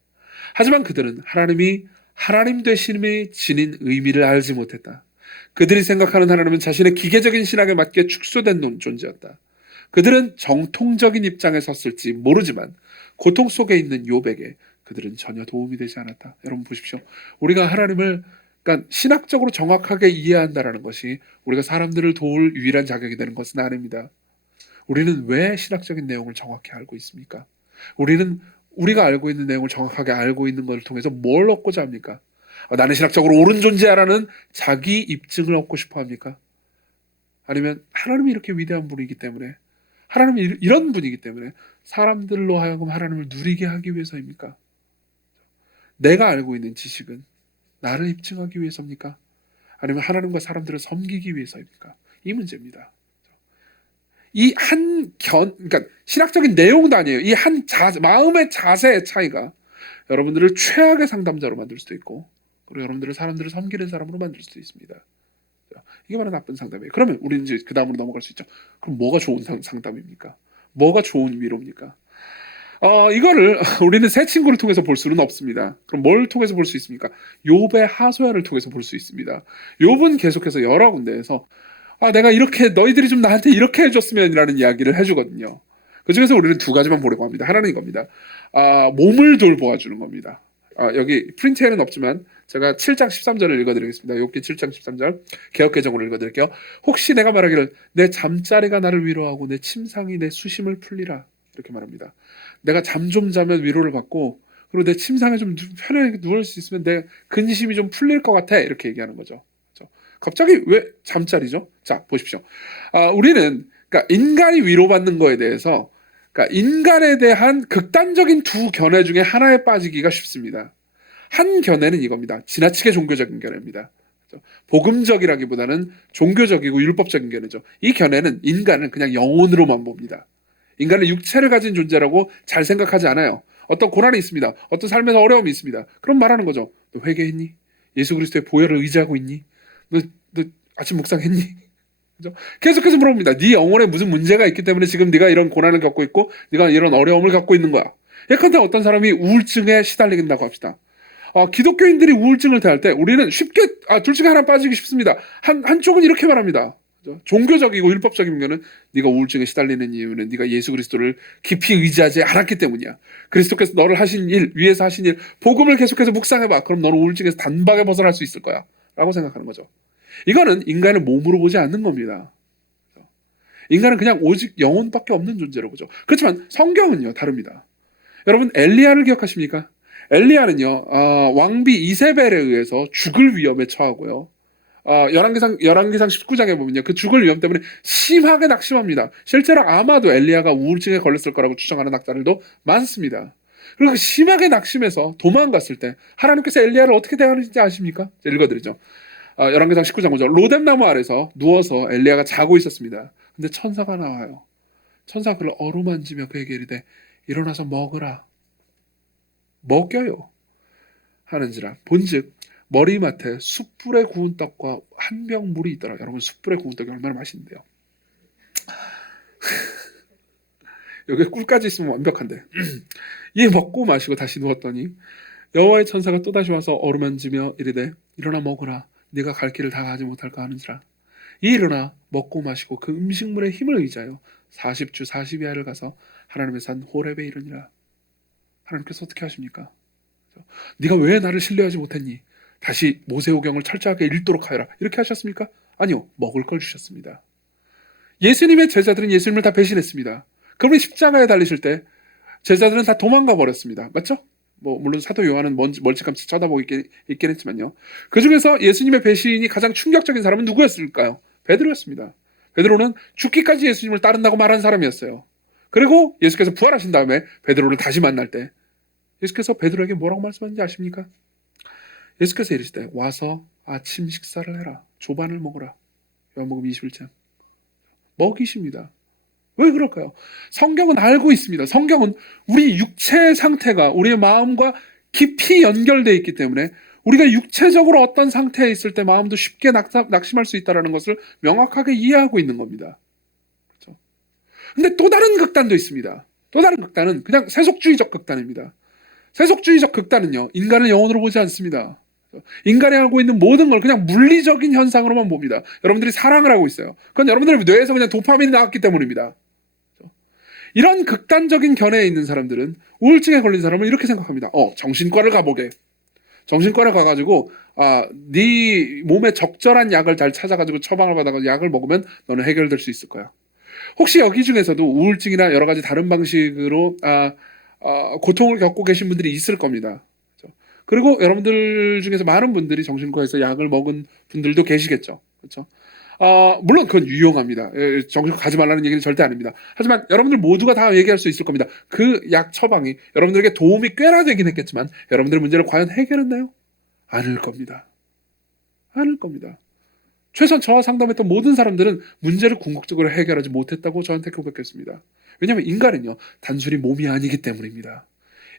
하지만 그들은 하나님이 하나님 되심이 지닌 의미를 알지 못했다. 그들이 생각하는 하나님은 자신의 기계적인 신학에 맞게 축소된 존재였다. 그들은 정통적인 입장에 섰을지 모르지만 고통 속에 있는 욥에게 그들은 전혀 도움이 되지 않았다. 여러분 보십시오. 우리가 하나님을 신학적으로 정확하게 이해한다는 것이 우리가 사람들을 도울 유일한 자격이 되는 것은 아닙니다. 우리는 왜 신학적인 내용을 정확히 알고 있습니까? 우리는 우리가 알고 있는 내용을 정확하게 알고 있는 것을 통해서 뭘 얻고자 합니까? 나는 신학적으로 옳은 존재야라는 자기 입증을 얻고 싶어 합니까? 아니면 하나님이 이렇게 위대한 분이기 때문에, 하나님이 이런 분이기 때문에 사람들로 하여금 하나님을 누리게 하기 위해서입니까? 내가 알고 있는 지식은 나를 입증하기 위해서입니까? 아니면 하나님과 사람들을 섬기기 위해서입니까? 이 문제입니다. 이 그러니까 신학적인 내용도 아니에요. 이 마음의 자세의 차이가 여러분들을 최악의 상담자로 만들 수도 있고, 그리고 여러분들을 사람들을 섬기는 사람으로 만들 수도 있습니다. 이게 바로 나쁜 상담이에요. 그러면 우리는 이제 그 다음으로 넘어갈 수 있죠. 그럼 뭐가 좋은 상담입니까? 뭐가 좋은 위로입니까? 이거를 우리는 새 친구를 통해서 볼 수는 없습니다. 그럼 뭘 통해서 볼 수 있습니까? 욥의 하소연을 통해서 볼 수 있습니다. 욥은 계속해서 여러 군데에서 내가 이렇게 너희들이 좀 나한테 이렇게 해줬으면이라는 이야기를 해주거든요. 그 중에서 우리는 두 가지만 보려고 합니다. 하나는 이겁니다. 몸을 돌보아주는 겁니다. 여기 프린트에는 없지만 제가 7장 13절을 읽어드리겠습니다. 욥기 7장 13절 개역개정으로 읽어드릴게요. 혹시 내가 말하기를 내 잠자리가 나를 위로하고 내 침상이 내 수심을 풀리라, 이렇게 말합니다. 내가 잠 좀 자면 위로를 받고, 그리고 내 침상에 좀 편하게 누울 수 있으면 내 근심이 좀 풀릴 것 같아, 이렇게 얘기하는 거죠. 갑자기 왜 잠자리죠? 자, 보십시오. 우리는 그러니까 인간이 위로받는 거에 대해서, 그러니까 인간에 대한 극단적인 두 견해 중에 하나에 빠지기가 쉽습니다. 한 견해는 이겁니다. 지나치게 종교적인 견해입니다. 복음적이라기보다는 종교적이고 율법적인 견해죠. 이 견해는 인간을 그냥 영혼으로만 봅니다. 인간은 육체를 가진 존재라고 잘 생각하지 않아요. 어떤 고난이 있습니다. 어떤 삶에서 어려움이 있습니다. 그럼 말하는 거죠. 너 회개했니? 예수 그리스도의 보혈을 의지하고 있니? 너 아침 묵상했니? 그죠? 계속해서 물어봅니다. 네 영혼에 무슨 문제가 있기 때문에 지금 네가 이런 고난을 겪고 있고 네가 이런 어려움을 갖고 있는 거야. 예컨대 어떤 사람이 우울증에 시달린다고 합시다. 기독교인들이 우울증을 대할 때 우리는 쉽게 둘 중에 하나 빠지기 쉽습니다. 한쪽은 이렇게 말합니다. 그죠? 종교적이고 율법적인 면은 네가 우울증에 시달리는 이유는 네가 예수 그리스도를 깊이 의지하지 않았기 때문이야. 그리스도께서 너를 하신 일, 위에서 하신 일, 복음을 계속해서 묵상해봐. 그럼 너는 우울증에서 단박에 벗어날 수 있을 거야. 라고 생각하는 거죠. 이거는 인간을 몸으로 보지 않는 겁니다. 인간은 그냥 오직 영혼밖에 없는 존재로 보죠. 그렇지만 성경은요 다릅니다. 여러분 엘리야를 기억하십니까? 엘리야는요 왕비 이세벨에 의해서 죽을 위험에 처하고요. 열왕기상 19장에 보면요 그 죽을 위험 때문에 심하게 낙심합니다. 실제로 아마도 엘리야가 우울증에 걸렸을 거라고 추정하는 학자들도 많습니다. 그리고 심하게 낙심해서 도망갔을 때 하나님께서 엘리야를 어떻게 대하는지 아십니까? 읽어드리죠. 열왕기상 19장 5절 로뎀나무 아래서 누워서 엘리야가 자고 있었습니다. 근데 천사가 나와요. 천사가 그를 어루만지며 그에게 이르되 일어나서 먹으라. 먹여요. 하는지라 본즉 머리맡에 숯불에 구운 떡과 한 병 물이 있더라. 여러분 숯불에 구운 떡이 얼마나 맛있는데요. 여기 꿀까지 있으면 완벽한데 이 먹고 마시고 다시 누웠더니 여호와의 천사가 또다시 와서 어루만지며 이르되 일어나 먹으라. 네가 갈 길을 다 가지 못할까 하는지라. 이 일어나 먹고 마시고 그 음식물의 힘을 의지하여 40주 40야를 가서 하나님의 산 호렙에 이르니라. 하나님께서 어떻게 하십니까? 네가 왜 나를 신뢰하지 못했니? 다시 모세오경을 철저하게 읽도록 하여라. 이렇게 하셨습니까? 아니요. 먹을 걸 주셨습니다. 예수님의 제자들은 예수님을 다 배신했습니다. 그러면 십자가에 달리실 때 제자들은 다 도망가 버렸습니다. 맞죠? 물론 사도 요한은 멀찌감치 쳐다보고 있긴 했지만요. 그 중에서 예수님의 배신이 가장 충격적인 사람은 누구였을까요? 베드로였습니다. 베드로는 죽기까지 예수님을 따른다고 말한 사람이었어요. 그리고 예수께서 부활하신 다음에 베드로를 다시 만날 때 예수께서 베드로에게 뭐라고 말씀하는지 아십니까? 예수께서 이르시되 와서 아침 식사를 해라. 조반을 먹으라. 요한복음 21장. 먹이십니다. 왜 그럴까요? 성경은 알고 있습니다. 성경은 우리 육체의 상태가 우리의 마음과 깊이 연결되어 있기 때문에 우리가 육체적으로 어떤 상태에 있을 때 마음도 쉽게 낙심할 수 있다는 것을 명확하게 이해하고 있는 겁니다. 그렇죠? 근데 또 다른 극단도 있습니다. 또 다른 극단은 그냥 세속주의적 극단입니다. 세속주의적 극단은요, 인간을 영혼으로 보지 않습니다. 인간이 하고 있는 모든 걸 그냥 물리적인 현상으로만 봅니다. 여러분들이 사랑을 하고 있어요. 그건 여러분들의 뇌에서 그냥 도파민이 나왔기 때문입니다. 이런 극단적인 견해에 있는 사람들은 우울증에 걸린 사람은 이렇게 생각합니다. 정신과를 가보게. 정신과를 가가지고 네 몸에 적절한 약을 잘 찾아가지고 처방을 받아가지고 약을 먹으면 너는 해결될 수 있을 거야. 혹시 여기 중에서도 우울증이나 여러 가지 다른 방식으로 고통을 겪고 계신 분들이 있을 겁니다. 그렇죠? 그리고 여러분들 중에서 많은 분들이 정신과에서 약을 먹은 분들도 계시겠죠. 그렇죠? 물론 그건 유용합니다. 정신과 가지 말라는 얘기는 절대 아닙니다. 하지만 여러분들 모두가 다 얘기할 수 있을 겁니다. 그 약 처방이 여러분들에게 도움이 꽤나 되긴 했겠지만 여러분들의 문제를 과연 해결했나요? 않을 겁니다. 않을 겁니다. 최소한 저와 상담했던 모든 사람들은 문제를 궁극적으로 해결하지 못했다고 저한테 고백했습니다. 왜냐하면 인간은요 단순히 몸이 아니기 때문입니다.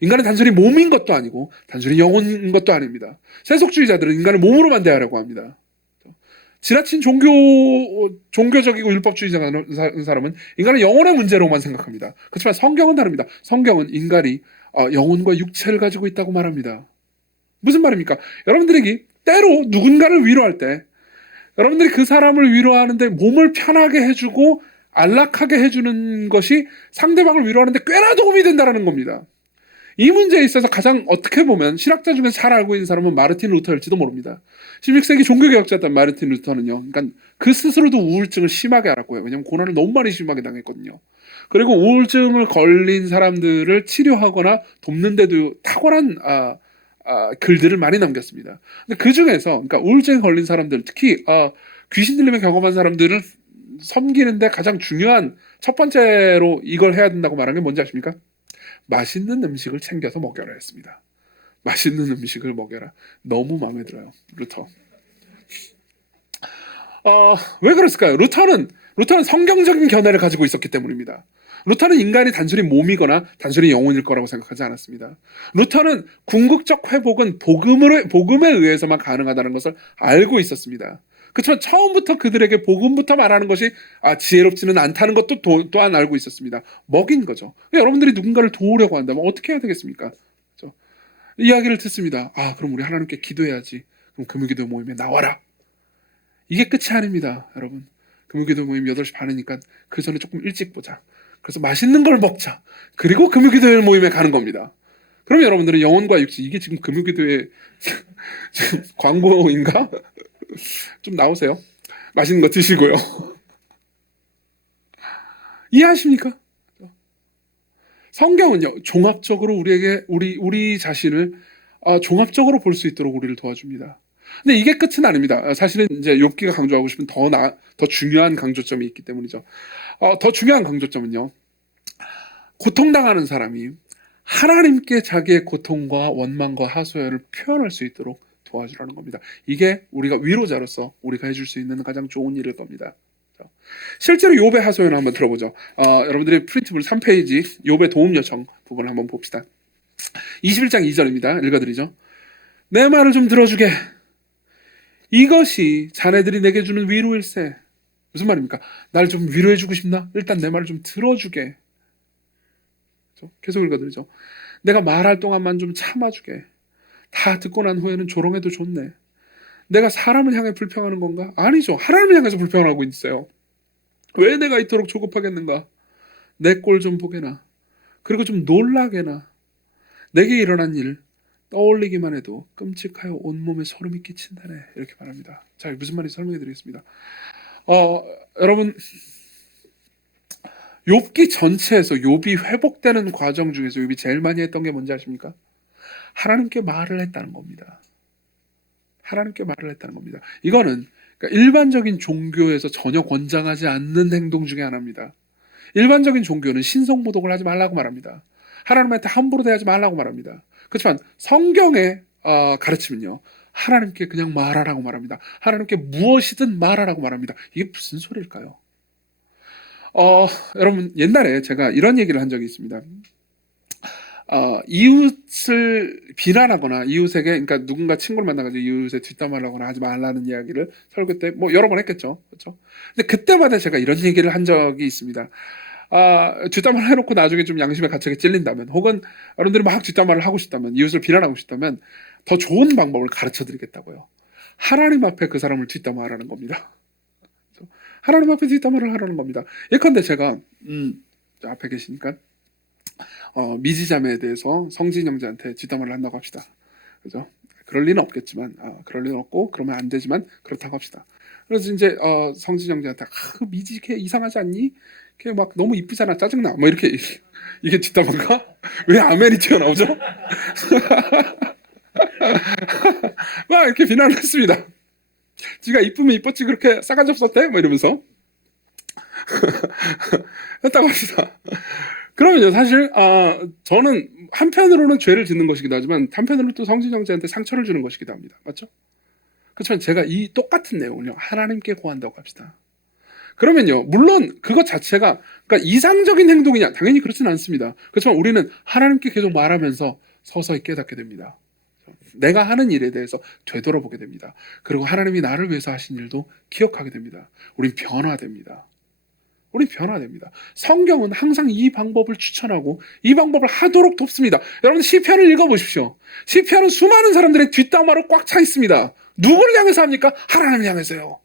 인간은 단순히 몸인 것도 아니고 단순히 영혼인 것도 아닙니다. 세속주의자들은 인간을 몸으로만 대하려고 합니다. 지나친 종교적이고 율법주의자가 사람은 인간의 영혼의 문제로만 생각합니다. 그렇지만 성경은 다릅니다. 성경은 인간이 영혼과 육체를 가지고 있다고 말합니다. 무슨 말입니까? 여러분들이 때로 누군가를 위로할 때 여러분들이 그 사람을 위로하는데 몸을 편하게 해주고 안락하게 해주는 것이 상대방을 위로하는데 꽤나 도움이 된다는 겁니다. 이 문제에 있어서 가장 어떻게 보면 신학자 중에서 잘 알고 있는 사람은 마르틴 루터일지도 모릅니다. 16세기 종교개혁자였던 마르틴 루터는요, 그러니까 그 스스로도 우울증을 심하게 앓았고요. 왜냐하면 고난을 너무 많이 심하게 당했거든요. 그리고 우울증을 걸린 사람들을 치료하거나 돕는 데도 탁월한 글들을 많이 남겼습니다. 근데 그 중에서, 그러니까 우울증에 걸린 사람들, 특히 귀신 들림을 경험한 사람들을 섬기는데 가장 중요한 첫 번째로 이걸 해야 된다고 말한 게 뭔지 아십니까? 맛있는 음식을 챙겨서 먹여라 했습니다. 맛있는 음식을 먹여라. 너무 마음에 들어요. 루터. 왜 그랬을까요? 루터는 성경적인 견해를 가지고 있었기 때문입니다. 루터는 인간이 단순히 몸이거나 단순히 영혼일 거라고 생각하지 않았습니다. 루터는 궁극적 회복은 복음에 의해서만 가능하다는 것을 알고 있었습니다. 그렇지만 처음부터 그들에게 복음부터 말하는 것이 지혜롭지는 않다는 것도 또한 알고 있었습니다. 먹인 거죠. 여러분들이 누군가를 도우려고 한다면 어떻게 해야 되겠습니까? 그렇죠? 이야기를 듣습니다. 그럼 우리 하나님께 기도해야지. 그럼 금요기도 모임에 나와라. 이게 끝이 아닙니다. 여러분. 금요기도 모임 8시 반이니까 그 전에 조금 일찍 보자. 그래서 맛있는 걸 먹자. 그리고 금요기도회 모임에 가는 겁니다. 그럼 여러분들은 영혼과 육체, 이게 지금 금요기도회 지금 광고인가? 좀 나오세요. 맛있는 거 드시고요. 이해하십니까? 성경은요, 종합적으로 우리 자신을 종합적으로 볼 수 있도록 우리를 도와줍니다. 근데 이게 끝은 아닙니다. 사실은 이제 욥기가 강조하고 싶은 더 중요한 강조점이 있기 때문이죠. 더 중요한 강조점은요, 고통당하는 사람이 하나님께 자기의 고통과 원망과 하소연을 표현할 수 있도록 도와주라는 겁니다. 이게 우리가 위로자로서 우리가 해줄 수 있는 가장 좋은 일일 겁니다. 실제로 욥의 하소연을 한번 들어보죠. 여러분들이 프린트물 3페이지 욥의 도움 요청 부분을 한번 봅시다. 21장 2절입니다. 읽어드리죠. 내 말을 좀 들어주게. 이것이 자네들이 내게 주는 위로일세. 무슨 말입니까? 날 좀 위로해주고 싶나? 일단 내 말을 좀 들어주게. 계속 읽어드리죠. 내가 말할 동안만 좀 참아주게. 다 듣고 난 후에는 조롱해도 좋네. 내가 사람을 향해 불평하는 건가? 아니죠. 하나님을 향해서 불평하고 있어요. 왜 내가 이토록 조급하겠는가? 내 꼴 좀 보게나. 그리고 좀 놀라게나. 내게 일어난 일 떠올리기만 해도 끔찍하여 온몸에 소름이 끼친다네. 이렇게 말합니다. 자, 무슨 말인지 설명해 드리겠습니다. 여러분, 욥기 전체에서 욥이 회복되는 과정 중에서 욥이 제일 많이 했던 게 뭔지 아십니까? 하나님께 말을 했다는 겁니다. 하나님께 말을 했다는 겁니다. 이거는 그러니까 일반적인 종교에서 전혀 권장하지 않는 행동 중에 하나입니다. 일반적인 종교는 신성모독을 하지 말라고 말합니다. 하나님한테 함부로 대하지 말라고 말합니다. 그렇지만 성경의 가르침은요, 하나님께 그냥 말하라고 말합니다. 하나님께 무엇이든 말하라고 말합니다. 이게 무슨 소리일까요? 여러분, 옛날에 제가 이런 얘기를 한 적이 있습니다. 이웃을 비난하거나 이웃에게, 그러니까 누군가 친구를 만나가지고 이웃에 뒷담화를 하거나 하지 말라는 이야기를 설교 때 뭐 여러 번 했겠죠. 그렇죠? 근데 그때마다 제가 이런 얘기를 한 적이 있습니다. 뒷담화를 해놓고 나중에 좀 양심의 가책에 찔린다면, 혹은 여러분들이 막 뒷담화를 하고 싶다면, 이웃을 비난하고 싶다면 더 좋은 방법을 가르쳐 드리겠다고요. 하나님 앞에 그 사람을 뒷담화하라는 겁니다. 하나님 앞에 뒷담화를 하라는 겁니다. 예컨대 제가 앞에 계시니까 미지자매에 대해서 성진 형제한테 뒷담화를 한다고 합시다. 그죠? 그럴 리는 없겠지만, 그럴 리는 없고 그러면 안 되지만 그렇다고 합시다. 그래서 이제 성진 형제한테 그 미지 걔 이상하지 않니? 걔 막 너무 이쁘잖아, 짜증나. 뭐 이렇게 이게 뒷담화인가? 왜 아멘이 튀어나오죠? 막 이렇게 비난을 했습니다. 지가 이쁘면 이뻤지 그렇게 싸가지 없었대? 뭐 이러면서 했다고 합시다. 그러면요, 사실 저는 한편으로는 죄를 짓는 것이기도 하지만 한편으로는 또 성진 형제한테 상처를 주는 것이기도 합니다. 맞죠? 그렇지만 제가 이 똑같은 내용을요, 하나님께 고한다고 합시다. 그러면요, 물론 그것 자체가 그러니까 이상적인 행동이냐? 당연히 그렇지는 않습니다. 그렇지만 우리는 하나님께 계속 말하면서 서서히 깨닫게 됩니다. 내가 하는 일에 대해서 되돌아보게 됩니다. 그리고 하나님이 나를 위해서 하신 일도 기억하게 됩니다. 우린 변화됩니다. 우린 변화됩니다. 성경은 항상 이 방법을 추천하고 이 방법을 하도록 돕습니다. 여러분, 시편을 읽어보십시오. 시편은 수많은 사람들의 뒷담화로 꽉 차 있습니다. 누구를 향해서 합니까? 하나님을 향해서요.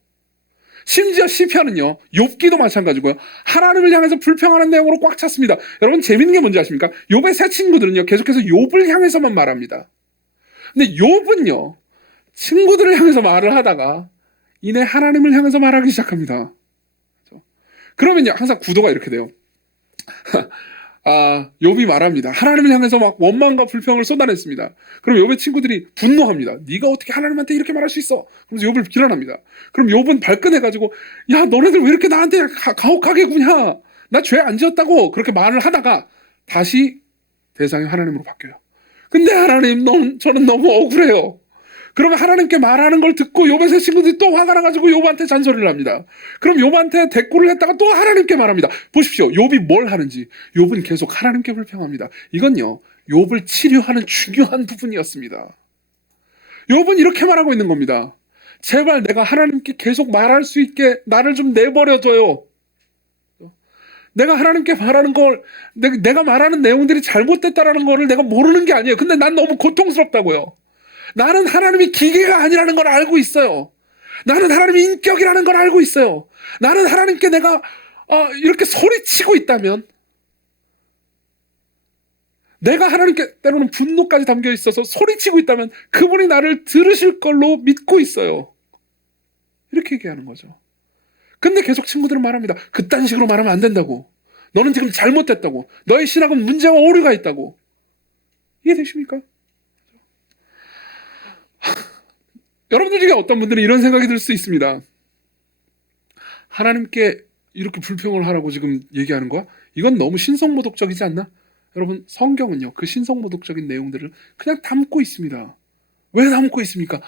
심지어 시편은요, 욥기도 마찬가지고요, 하나님을 향해서 불평하는 내용으로 꽉 찼습니다. 여러분, 재밌는 게 뭔지 아십니까? 욥의 새 친구들은요, 계속해서 욥을 향해서만 말합니다. 근데 욥은요, 친구들을 향해서 말을 하다가 이내 하나님을 향해서 말하기 시작합니다. 그러면요, 항상 구도가 이렇게 돼요. 욥이 말합니다. 하나님을 향해서 막 원망과 불평을 쏟아냈습니다. 그럼 욥의 친구들이 분노합니다. 네가 어떻게 하나님한테 이렇게 말할 수 있어? 그러면서 욥을 비난합니다. 그럼 욥은 발끈해가지고, 야, 너네들 왜 이렇게 나한테 가혹하게 구냐? 나 죄 안 지었다고 그렇게 말을 하다가 다시 대상이 하나님으로 바뀌어요. 근데 하나님, 저는 너무 억울해요. 그러면 하나님께 말하는 걸 듣고 욥의 새 친구들이 또 화가 나가지고 욥한테 잔소리를 합니다. 그럼 욥한테 대꾸를 했다가 또 하나님께 말합니다. 보십시오. 욥이 뭘 하는지. 욥은 계속 하나님께 불평합니다. 이건요, 욥을 치료하는 중요한 부분이었습니다. 욥은 이렇게 말하고 있는 겁니다. 제발 내가 하나님께 계속 말할 수 있게 나를 좀 내버려둬요. 내가 하나님께 말하는 걸, 내가 말하는 내용들이 잘못됐다라는 거를 내가 모르는 게 아니에요. 근데 난 너무 고통스럽다고요. 나는 하나님이 기계가 아니라는 걸 알고 있어요. 나는 하나님이 인격이라는 걸 알고 있어요. 나는 하나님께 내가 이렇게 소리치고 있다면, 내가 하나님께 때로는 분노까지 담겨 있어서 소리치고 있다면 그분이 나를 들으실 걸로 믿고 있어요. 이렇게 얘기하는 거죠. 근데 계속 친구들은 말합니다. 그딴 식으로 말하면 안 된다고. 너는 지금 잘못됐다고. 너의 신학은 문제와 오류가 있다고. 이해되십니까? 여러분들 중에 어떤 분들은 이런 생각이 들 수 있습니다. 하나님께 이렇게 불평을 하라고 지금 얘기하는 거야? 이건 너무 신성모독적이지 않나? 여러분, 성경은요, 그 신성모독적인 내용들을 그냥 담고 있습니다. 왜 담고 있습니까?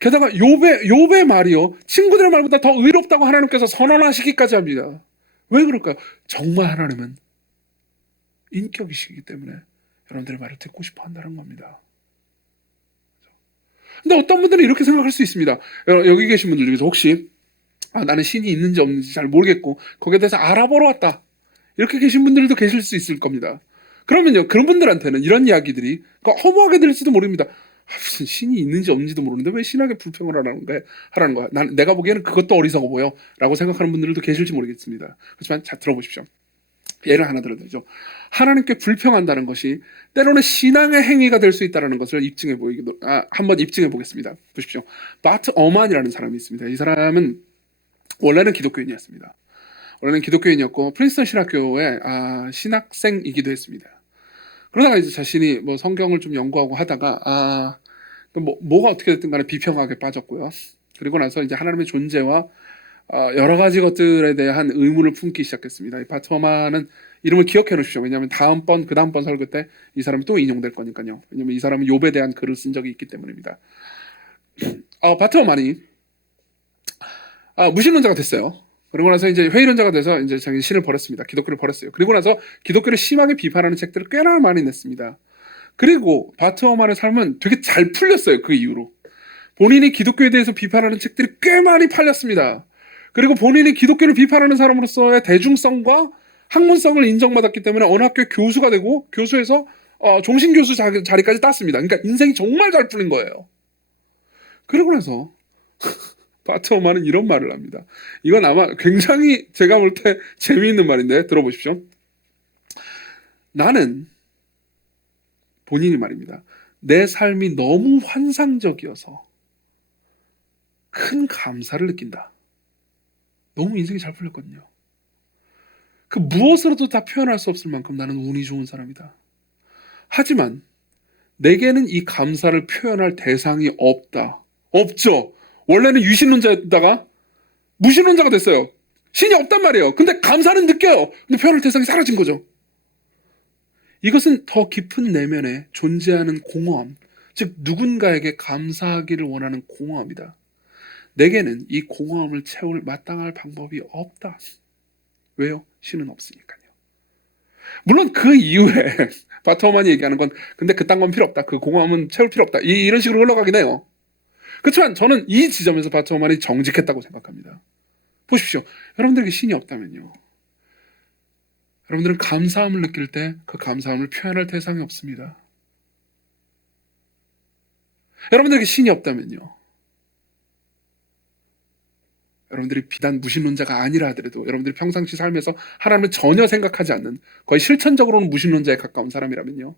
게다가 욥의 말이요, 친구들의 말보다 더 의롭다고 하나님께서 선언하시기까지 합니다. 왜 그럴까요? 정말 하나님은 인격이시기 때문에 여러분들의 말을 듣고 싶어 한다는 겁니다. 근데 어떤 분들은 이렇게 생각할 수 있습니다. 여기 계신 분들 중에서 혹시 나는 신이 있는지 없는지 잘 모르겠고 거기에 대해서 알아보러 왔다, 이렇게 계신 분들도 계실 수 있을 겁니다. 그러면요, 그런 분들한테는 이런 이야기들이 허무하게 들릴지도 모릅니다. 무슨 신이 있는지 없는지도 모르는데 왜 신학에 불평을 하라는 거야. 내가 보기에는 그것도 어리석어 보여 라고 생각하는 분들도 계실지 모르겠습니다. 그렇지만 자, 들어보십시오. 예를 하나 들어드리죠. 하나님께 불평한다는 것이 때로는 신앙의 행위가 될 수 있다는 것을 한번 입증해 보겠습니다. 보십시오. 바트 어만이라는 사람이 있습니다. 이 사람은 원래는 기독교인이었습니다. 원래는 기독교인이었고 프린스턴 신학교의 신학생이기도 했습니다. 그러다가 이제 자신이 성경을 좀 연구하고 하다가 뭐가 어떻게 됐든 간에 비평하게 빠졌고요. 그리고 나서 이제 하나님의 존재와 여러 가지 것들에 대한 의문을 품기 시작했습니다. 이 바트어만은 이름을 기억해 놓으십시오. 왜냐하면 그 다음번 설교 때 이 사람이 또 인용될 거니까요. 왜냐하면 이 사람은 욥에 대한 글을 쓴 적이 있기 때문입니다. 바트어만이 무신론자가 됐어요. 그리고 나서 이제 회의론자가 돼서 이제 자기 신을 버렸습니다. 기독교를 버렸어요. 그리고 나서 기독교를 심하게 비판하는 책들을 꽤나 많이 냈습니다. 그리고 바트어만의 삶은 되게 잘 풀렸어요. 그 이후로 본인이 기독교에 대해서 비판하는 책들이 꽤 많이 팔렸습니다. 그리고 본인이 기독교를 비판하는 사람으로서의 대중성과 학문성을 인정받았기 때문에 어느 학교의 교수가 되고 교수에서 종신교수 자리까지 땄습니다. 그러니까 인생이 정말 잘 풀린 거예요. 그리고 나서 바트어만은 이런 말을 합니다. 이건 아마 굉장히 제가 볼 때 재미있는 말인데 들어보십시오. 나는, 본인이 말입니다, 내 삶이 너무 환상적이어서 큰 감사를 느낀다. 너무 인생이 잘 풀렸거든요. 그 무엇으로도 다 표현할 수 없을 만큼 나는 운이 좋은 사람이다. 하지만 내게는 이 감사를 표현할 대상이 없죠. 원래는 유신론자였다가 무신론자가 됐어요. 신이 없단 말이에요. 근데 감사는 느껴요. 근데 표현할 대상이 사라진 거죠. 이것은 더 깊은 내면에 존재하는 공허함, 즉 누군가에게 감사하기를 원하는 공허함이다. 내게는 이 공허함을 채울 마땅할 방법이 없다. 왜요? 신은 없으니까요. 물론 그 이후에 바트어만이 얘기하는 건 근데 그딴 건 필요 없다. 그 공허함은 채울 필요 없다. 이런 식으로 흘러가긴 해요. 그렇지만 저는 이 지점에서 바트어만이 정직했다고 생각합니다. 보십시오. 여러분들에게 신이 없다면요, 여러분들은 감사함을 느낄 때 그 감사함을 표현할 대상이 없습니다. 여러분들에게 신이 없다면요, 여러분들이 비단 무신론자가 아니라 하더라도 여러분들이 평상시 삶에서 하나님을 전혀 생각하지 않는, 거의 실천적으로는 무신론자에 가까운 사람이라면요,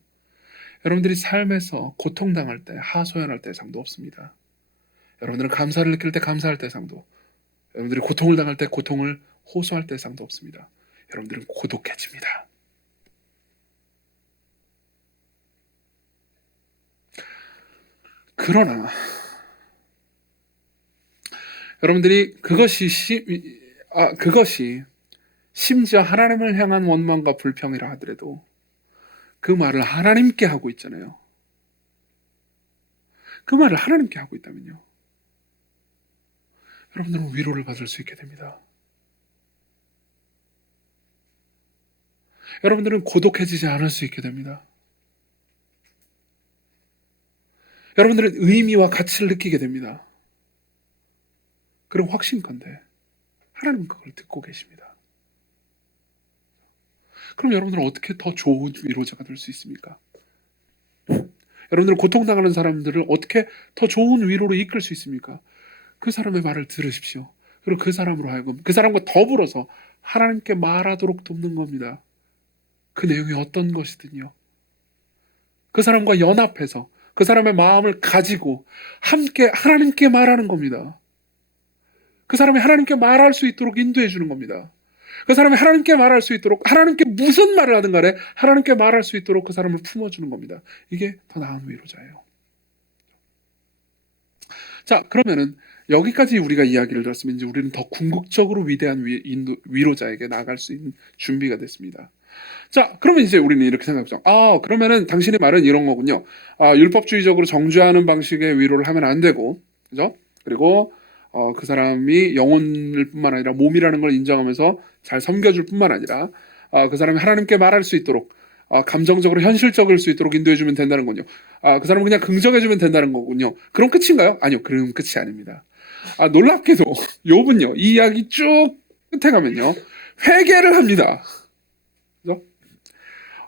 여러분들이 삶에서 고통당할 때, 하소연할 대상도 없습니다. 여러분들은 감사를 느낄 때 감사할 대상도, 여러분들이 고통을 당할 때 고통을 호소할 대상도 없습니다. 여러분들은 고독해집니다. 그러나 여러분들이 그것이 심지어 하나님을 향한 원망과 불평이라 하더라도 그 말을 하나님께 하고 있잖아요. 그 말을 하나님께 하고 있다면요, 여러분들은 위로를 받을 수 있게 됩니다. 여러분들은 고독해지지 않을 수 있게 됩니다. 여러분들은 의미와 가치를 느끼게 됩니다. 그리고 확신컨대 하나님은 그걸 듣고 계십니다. 그럼 여러분들은 어떻게 더 좋은 위로자가 될 수 있습니까? 여러분들은 고통당하는 사람들을 어떻게 더 좋은 위로로 이끌 수 있습니까? 그 사람의 말을 들으십시오. 그리고 그 사람으로 하여금 그 사람과 더불어서 하나님께 말하도록 돕는 겁니다. 그 내용이 어떤 것이든요, 그 사람과 연합해서 그 사람의 마음을 가지고 함께 하나님께 말하는 겁니다. 그 사람이 하나님께 말할 수 있도록 인도해 주는 겁니다. 그 사람이 하나님께 말할 수 있도록, 하나님께 무슨 말을 하든 간에 하나님께 말할 수 있도록 그 사람을 품어주는 겁니다. 이게 더 나은 위로자예요. 자, 그러면은 여기까지 우리가 이야기를 들었으면 이제 우리는 더 궁극적으로 위대한 위로자에게 나아갈 수 있는 준비가 됐습니다. 자, 그러면 이제 우리는 이렇게 생각해보죠. 그러면은 당신의 말은 이런 거군요. 율법주의적으로 정죄하는 방식의 위로를 하면 안 되고, 그죠? 그리고 그 사람이 영혼일 뿐만 아니라 몸이라는 걸 인정하면서 잘 섬겨줄 뿐만 아니라 그 사람이 하나님께 말할 수 있도록 감정적으로 현실적일 수 있도록 인도해주면 된다는 군요. 그 사람은 그냥 긍정해주면 된다는 거군요. 그럼 끝인가요? 아니요, 그럼 끝이 아닙니다. 놀랍게도 욥은요, 이 이야기 쭉 끝에 가면요, 회개를 합니다. 그죠?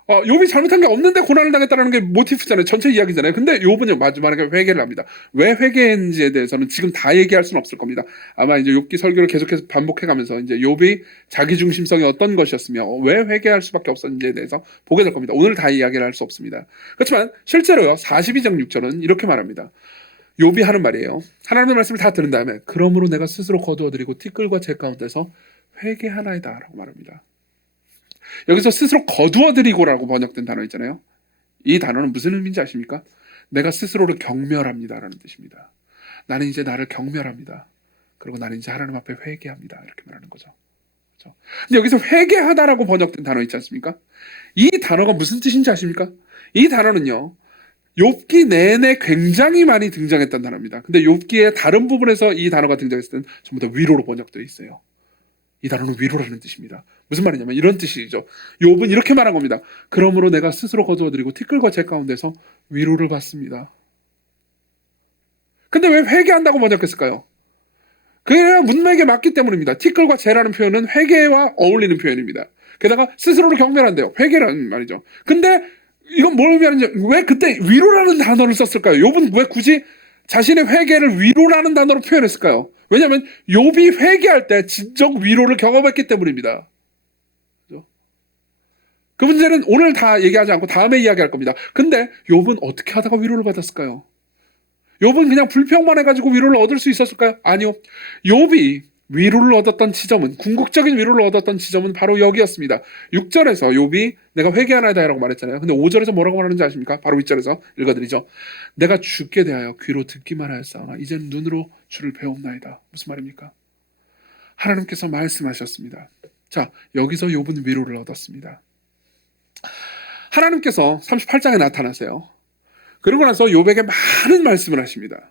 욥이 잘못한 게 없는데 고난을 당했다는 게 모티프잖아요. 전체 이야기잖아요. 근데 욥은요, 마지막에 회개를 합니다. 왜 회개했는지에 대해서는 지금 다 얘기할 수는 없을 겁니다. 아마 이제 욥기 설교를 계속해서 반복해가면서 이제 욥이 자기중심성이 어떤 것이었으며 왜 회개할 수밖에 없었는지에 대해서 보게 될 겁니다. 오늘 다 이야기를 할 수 없습니다. 그렇지만 실제로요, 42장 6절은 이렇게 말합니다. 욥이 하는 말이에요. 하나님의 말씀을 다 들은 다음에 그러므로 내가 스스로 거두어드리고 티끌과 재 가운데서 회개하나이다 라고 말합니다. 여기서 스스로 거두어드리고라고 번역된 단어 있잖아요. 이 단어는 무슨 의미인지 아십니까? 내가 스스로를 경멸합니다라는 뜻입니다. 나는 이제 나를 경멸합니다. 그리고 나는 이제 하나님 앞에 회개합니다. 이렇게 말하는 거죠. 그렇죠? 근데 여기서 회개하다라고 번역된 단어 있지 않습니까? 이 단어가 무슨 뜻인지 아십니까? 이 단어는요, 욥기 내내 굉장히 많이 등장했던 단어입니다. 근데 욥기의 다른 부분에서 이 단어가 등장했을 때는 전부 다 위로로 번역되어 있어요. 이 단어는 위로라는 뜻입니다. 무슨 말이냐면 이런 뜻이죠. 욥은 이렇게 말한 겁니다. 그러므로 내가 스스로 거두어드리고 티끌과 재 가운데서 위로를 받습니다. 근데 왜 회개한다고 번역했을까요? 그게 문맥에 맞기 때문입니다. 티끌과 재라는 표현은 회개와 어울리는 표현입니다. 게다가 스스로를 경멸한대요. 회개라는 말이죠. 근데 이건 뭘 의미하는지, 왜 그때 위로라는 단어를 썼을까요? 욥은 왜 굳이 자신의 회개를 위로라는 단어로 표현했을까요? 왜냐하면 욥이 회개할 때 진정 위로를 경험했기 때문입니다. 그죠? 그 문제는 오늘 다 얘기하지 않고 다음에 이야기할 겁니다. 근데 욥은 어떻게 하다가 위로를 받았을까요? 욥은 그냥 불평만 해가지고 위로를 얻을 수 있었을까요? 아니요. 욥이 위로를 얻었던 지점은, 궁극적인 위로를 얻었던 지점은 바로 여기였습니다. 6절에서 욥이 내가 회개하나이다 라고 말했잖아요. 근데 5절에서 뭐라고 말하는지 아십니까? 바로 윗절에서 읽어드리죠. 내가 주께 대하여 귀로 듣기만 하였사오나 이제는 눈으로 주를 배웠나이다. 무슨 말입니까? 하나님께서 말씀하셨습니다. 자, 여기서 욥은 위로를 얻었습니다. 하나님께서 38장에 나타나세요. 그러고 나서 욥에게 많은 말씀을 하십니다.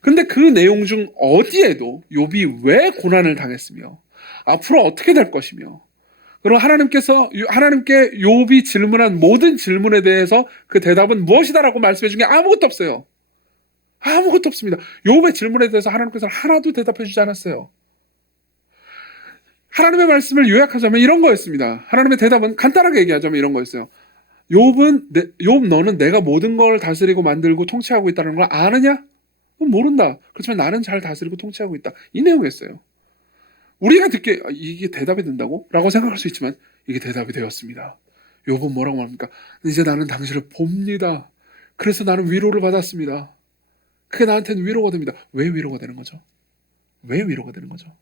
근데 그 내용 중 어디에도 욥이 왜 고난을 당했으며 앞으로 어떻게 될 것이며, 그리고 하나님께 욥이 질문한 모든 질문에 대해서 그 대답은 무엇이다라고 말씀해 준 게 아무것도 없어요. 아무것도 없습니다. 욥의 질문에 대해서 하나님께서는 하나도 대답해 주지 않았어요. 하나님의 말씀을 요약하자면 이런 거였습니다. 하나님의 대답은 간단하게 얘기하자면 이런 거였어요. 욥 너는 내가 모든 걸 다스리고 만들고 통치하고 있다는 걸 아느냐? 모른다. 그렇지만 나는 잘 다스리고 통치하고 있다. 이 내용이었어요. 우리가 듣기에 이게 대답이 된다고? 라고 생각할 수 있지만 이게 대답이 되었습니다. 욥은 뭐라고 말합니까? 이제 나는 당신을 봅니다. 그래서 나는 위로를 받았습니다. 그게 나한테는 위로가 됩니다. 왜 위로가 되는 거죠? 왜 위로가 되는 거죠?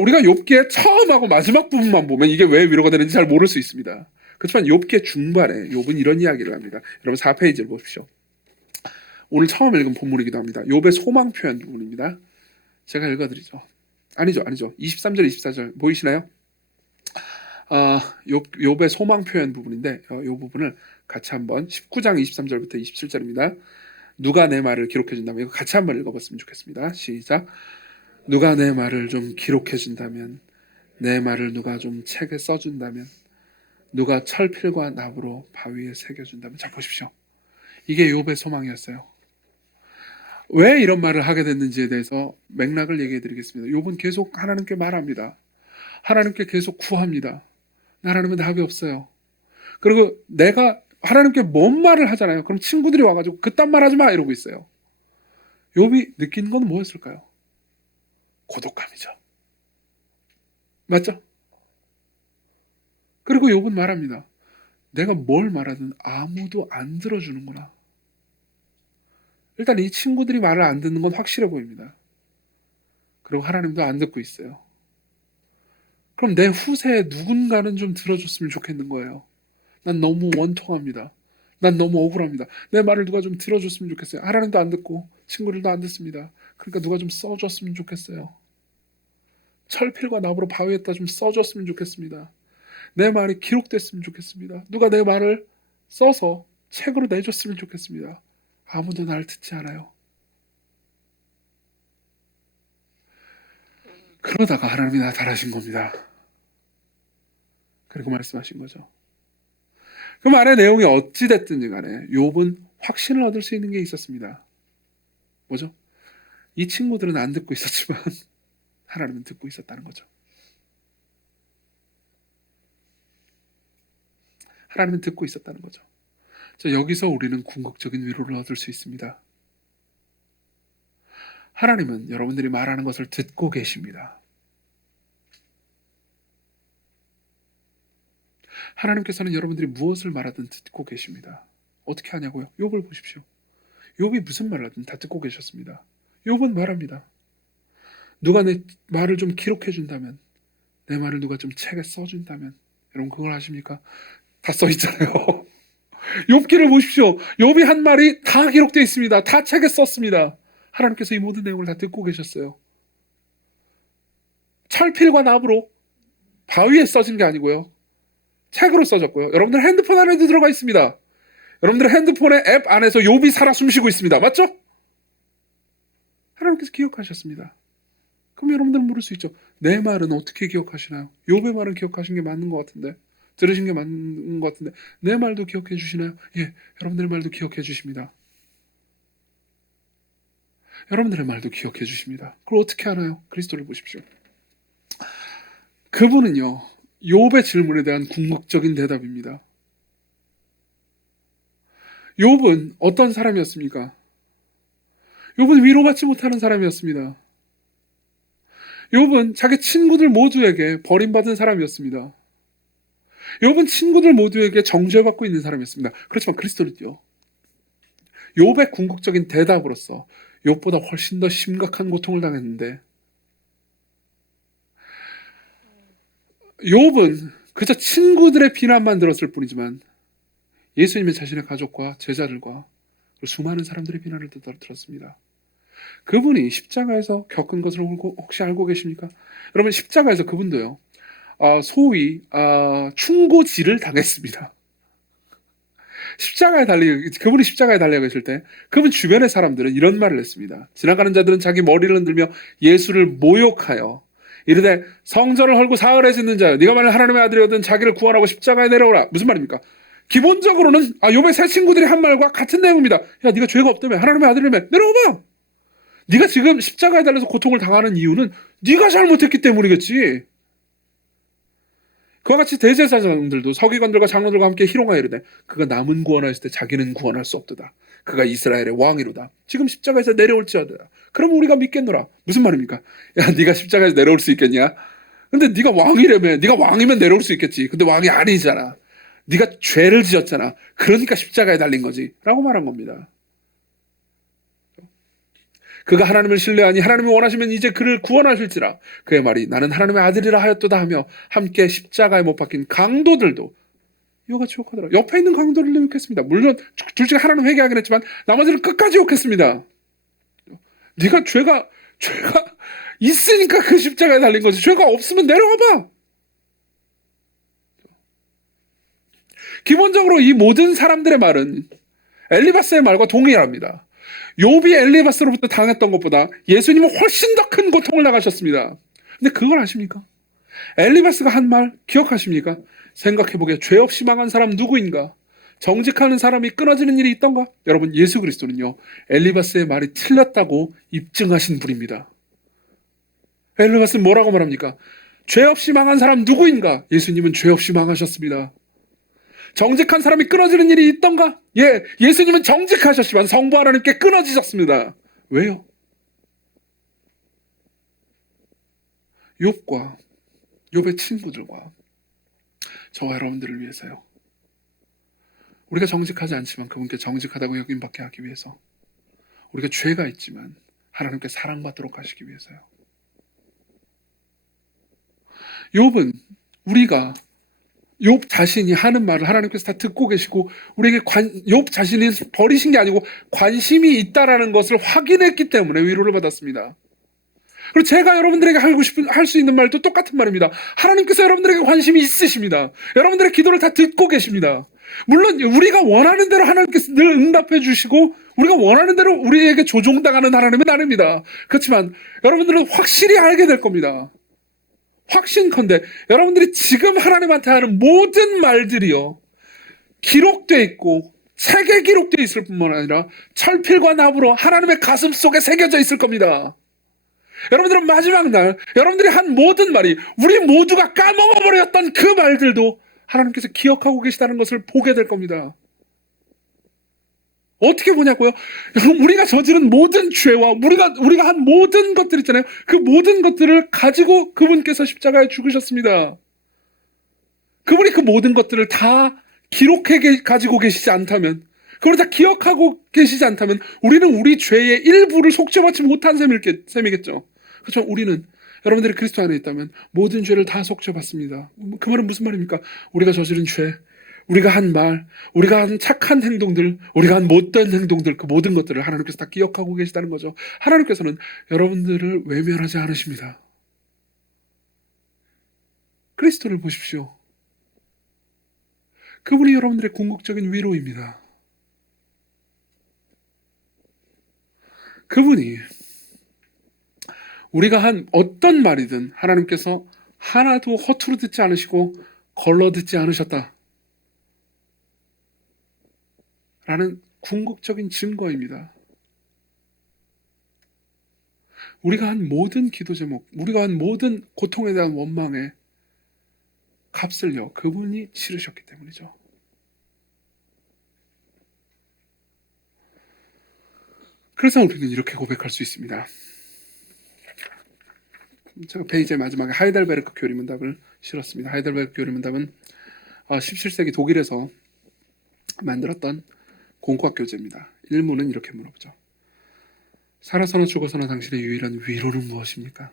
우리가 욥기의 처음하고 마지막 부분만 보면 이게 왜 위로가 되는지 잘 모를 수 있습니다. 그렇지만 욥기의 중반에 욥은 이런 이야기를 합니다. 여러분 4페이지를 보십시오. 오늘 처음 읽은 본문이기도 합니다. 욥의 소망 표현 부분입니다. 제가 읽어드리죠. 아니죠. 23절, 24절 보이시나요? 욥의 소망 표현 부분인데 이 부분을 같이 한번 19장 23절부터 27절입니다. 누가 내 말을 기록해준다면, 이거 같이 한번 읽어봤으면 좋겠습니다. 시작. 누가 내 말을 좀 기록해준다면, 내 말을 누가 좀 책에 써준다면, 누가 철필과 나무로 바위에 새겨준다면. 자, 보십시오. 이게 욥의 소망이었어요. 왜 이런 말을 하게 됐는지에 대해서 맥락을 얘기해 드리겠습니다. 욥은 계속 하나님께 말합니다. 하나님께 계속 구합니다. 하나님은 답이 없어요. 그리고 내가 하나님께 뭔 말을 하잖아요. 그럼 친구들이 와가지고 그딴 말 하지 마 이러고 있어요. 욥이 느낀 건 뭐였을까요? 고독감이죠. 맞죠? 그리고 욥은 말합니다. 내가 뭘 말하든 아무도 안 들어주는구나. 일단 이 친구들이 말을 안 듣는 건 확실해 보입니다. 그리고 하나님도 안 듣고 있어요. 그럼 내 후세에 누군가는 좀 들어줬으면 좋겠는 거예요. 난 너무 원통합니다. 난 너무 억울합니다. 내 말을 누가 좀 들어줬으면 좋겠어요. 하나님도 안 듣고 친구들도 안 듣습니다. 그러니까 누가 좀 써줬으면 좋겠어요. 철필과 나무로 바위에다 좀 써줬으면 좋겠습니다. 내 말이 기록됐으면 좋겠습니다. 누가 내 말을 써서 책으로 내줬으면 좋겠습니다. 아무도 나를 듣지 않아요. 그러다가 하나님이 나타나신 겁니다. 그리고 말씀하신 거죠. 그 말의 내용이 어찌됐든지 간에 욥은 확신을 얻을 수 있는 게 있었습니다. 뭐죠? 이 친구들은 안 듣고 있었지만 하나님은 듣고 있었다는 거죠. 하나님은 듣고 있었다는 거죠. 여기서 우리는 궁극적인 위로를 얻을 수 있습니다. 하나님은 여러분들이 말하는 것을 듣고 계십니다. 하나님께서는 여러분들이 무엇을 말하든 듣고 계십니다. 어떻게 하냐고요? 욥을 보십시오. 욥이 무슨 말을 하든 다 듣고 계셨습니다. 욥은 말합니다. 누가 내 말을 좀 기록해 준다면, 내 말을 누가 좀 책에 써준다면, 여러분 그걸 아십니까? 다 써 있잖아요. 욥기를 보십시오. 욥이 한 말이 다 기록되어 있습니다. 다 책에 썼습니다. 하나님께서 이 모든 내용을 다 듣고 계셨어요. 철필과 나무로 바위에 써진 게 아니고요. 책으로 써졌고요. 여러분들 핸드폰 안에도 들어가 있습니다. 여러분들 핸드폰의 앱 안에서 욥이 살아 숨쉬고 있습니다. 맞죠? 하나님께서 기억하셨습니다. 그럼 여러분들은 물을 수 있죠. 내 말은 어떻게 기억하시나요? 욥의 말은 기억하신 게 맞는 것 같은데, 들으신 게 맞는 것 같은데, 내 말도 기억해 주시나요? 예, 여러분들의 말도 기억해 주십니다. 여러분들의 말도 기억해 주십니다. 그걸 어떻게 하나요? 그리스도를 보십시오. 그분은요, 욥의 질문에 대한 궁극적인 대답입니다. 욥은 어떤 사람이었습니까? 욥은 위로받지 못하는 사람이었습니다. 욥은 자기 친구들 모두에게 버림받은 사람이었습니다. 욥은 친구들 모두에게 정죄받고 있는 사람이었습니다. 그렇지만 그리스도는요, 욥의 궁극적인 대답으로서 욥보다 훨씬 더 심각한 고통을 당했는데, 욥은 그저 친구들의 비난만 들었을 뿐이지만 예수님의 자신의 가족과 제자들과 수많은 사람들의 비난을 들었습니다. 그분이 십자가에서 겪은 것을 혹시 알고 계십니까? 여러분, 십자가에서 그분도요, 소위 충고질을 당했습니다. 그분이 십자가에 달려 계실 때 그분 주변의 사람들은 이런 말을 했습니다. 지나가는 자들은 자기 머리를 흔들며 예수를 모욕하여 이르되 성전을 헐고 사흘에 짓는 자여, 네가 만일 하나님의 아들이거든 자기를 구원하고 십자가에 내려오라. 무슨 말입니까? 기본적으로는 욥의 세 친구들이 한 말과 같은 내용입니다. 야, 네가 죄가 없다며, 하나님의 아들이라며, 내려와봐. 네가 지금 십자가에 달려서 고통을 당하는 이유는 네가 잘못했기 때문이겠지. 그와 같이 대제사장들도 서기관들과 장로들과 함께 희롱하여 이르되 그가 남은 구원하였을 때 자기는 구원할 수 없도다. 그가 이스라엘의 왕이로다. 지금 십자가에서 내려올지어다. 그럼 우리가 믿겠노라. 무슨 말입니까? 야, 네가 십자가에서 내려올 수 있겠냐? 근데 네가 왕이라며. 네가 왕이면 내려올 수 있겠지. 근데 왕이 아니잖아. 네가 죄를 지었잖아. 그러니까 십자가에 달린 거지. 라고 말한 겁니다. 그가 하나님을 신뢰하니 하나님이 원하시면 이제 그를 구원하실지라. 그의 말이 나는 하나님의 아들이라 하였도다 하며 함께 십자가에 못 박힌 강도들도 이와 같이 욕하더라. 옆에 있는 강도를 욕했습니다. 물론 둘 중에 하나는 회개하긴 했지만 나머지는 끝까지 욕했습니다. 네가 죄가 있으니까 그 십자가에 달린 거지. 죄가 없으면 내려와봐. 기본적으로 이 모든 사람들의 말은 엘리바스의 말과 동일합니다. 욥이 엘리바스로부터 당했던 것보다 예수님은 훨씬 더 큰 고통을 당하셨습니다. 근데 그걸 아십니까? 엘리바스가 한 말 기억하십니까? 생각해보게 죄 없이 망한 사람 누구인가? 정직하는 사람이 끊어지는 일이 있던가? 여러분, 예수 그리스도는요, 엘리바스의 말이 틀렸다고 입증하신 분입니다. 엘리바스는 뭐라고 말합니까? 죄 없이 망한 사람 누구인가? 예수님은 죄 없이 망하셨습니다. 정직한 사람이 끊어지는 일이 있던가? 예, 예수님은 정직하셨지만 성부 하나님께 끊어지셨습니다. 왜요? 욥과 욥의 친구들과 저와 여러분들을 위해서요. 우리가 정직하지 않지만 그분께 정직하다고 여김받게 하기 위해서 우리가 죄가 있지만 하나님께 사랑받도록 하시기 위해서요. 욥은 우리가 욥 자신이 하는 말을 하나님께서 다 듣고 계시고 우리에게 욥 자신이 버리신 게 아니고 관심이 있다라는 것을 확인했기 때문에 위로를 받았습니다. 그리고 제가 여러분들에게 할 수 있는 말도 똑같은 말입니다. 하나님께서 여러분들에게 관심이 있으십니다. 여러분들의 기도를 다 듣고 계십니다. 물론 우리가 원하는 대로 하나님께서 늘 응답해 주시고 우리가 원하는 대로 우리에게 조종당하는 하나님은 아닙니다. 그렇지만 여러분들은 확실히 알게 될 겁니다. 확신컨대 여러분들이 지금 하나님한테 하는 모든 말들이요 기록되어 있고 책에 기록되어 있을 뿐만 아니라 철필과 나무로 하나님의 가슴 속에 새겨져 있을 겁니다. 여러분들은 마지막 날 여러분들이 한 모든 말이 우리 모두가 까먹어버렸던 그 말들도 하나님께서 기억하고 계시다는 것을 보게 될 겁니다. 어떻게 보냐고요? 우리가 저지른 모든 죄와 우리가 한 모든 것들 있잖아요. 그 모든 것들을 가지고 그분께서 십자가에 죽으셨습니다. 그분이 그 모든 것들을 다 기록해 가지고 계시지 않다면, 그걸 다 기억하고 계시지 않다면 우리는 우리 죄의 일부를 속죄받지 못한 셈이겠죠. 그렇지만 우리는 여러분들이 그리스도 안에 있다면 모든 죄를 다 속죄받습니다. 그 말은 무슨 말입니까? 우리가 저지른 죄, 우리가 한 말, 우리가 한 착한 행동들, 우리가 한 못된 행동들, 그 모든 것들을 하나님께서 다 기억하고 계시다는 거죠. 하나님께서는 여러분들을 외면하지 않으십니다. 그리스도를 보십시오. 그분이 여러분들의 궁극적인 위로입니다. 그분이 우리가 한 어떤 말이든 하나님께서 하나도 허투루 듣지 않으시고 걸러 듣지 않으셨다 라는 궁극적인 증거입니다. 우리가 한 모든 기도 제목, 우리가 한 모든 고통에 대한 원망의 값을요 그분이 치르셨기 때문이죠. 그래서 우리는 이렇게 고백할 수 있습니다. 제가 페이지의 마지막에 하이델베르크 교리문답을 실었습니다. 하이델베르크 교리문답은 17세기 독일에서 만들었던 공과학 교재입니다. 1문은 이렇게 물어보죠. 살아서나 죽어서나 당신의 유일한 위로는 무엇입니까?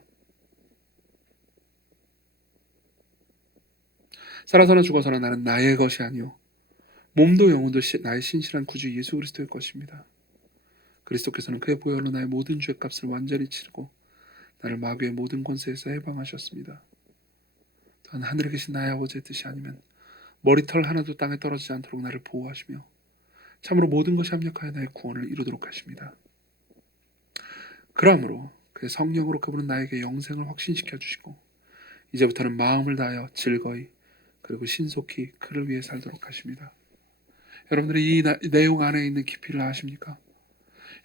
살아서나 죽어서나 나는 나의 것이 아니요 몸도 영혼도 나의 신실한 구주 예수 그리스도의 것입니다. 그리스도께서는 그의 보혈로 나의 모든 죄값을 완전히 치르고 나를 마귀의 모든 권세에서 해방하셨습니다. 또한 하늘에 계신 나의 아버지의 뜻이 아니면 머리털 하나도 땅에 떨어지지 않도록 나를 보호하시며 참으로 모든 것이 합력하여 나의 구원을 이루도록 하십니다. 그러므로 그의 성령으로 그분은 나에게 영생을 확신시켜 주시고 이제부터는 마음을 다하여 즐거이 그리고 신속히 그를 위해 살도록 하십니다. 여러분들이 이 내용 안에 있는 깊이를 아십니까?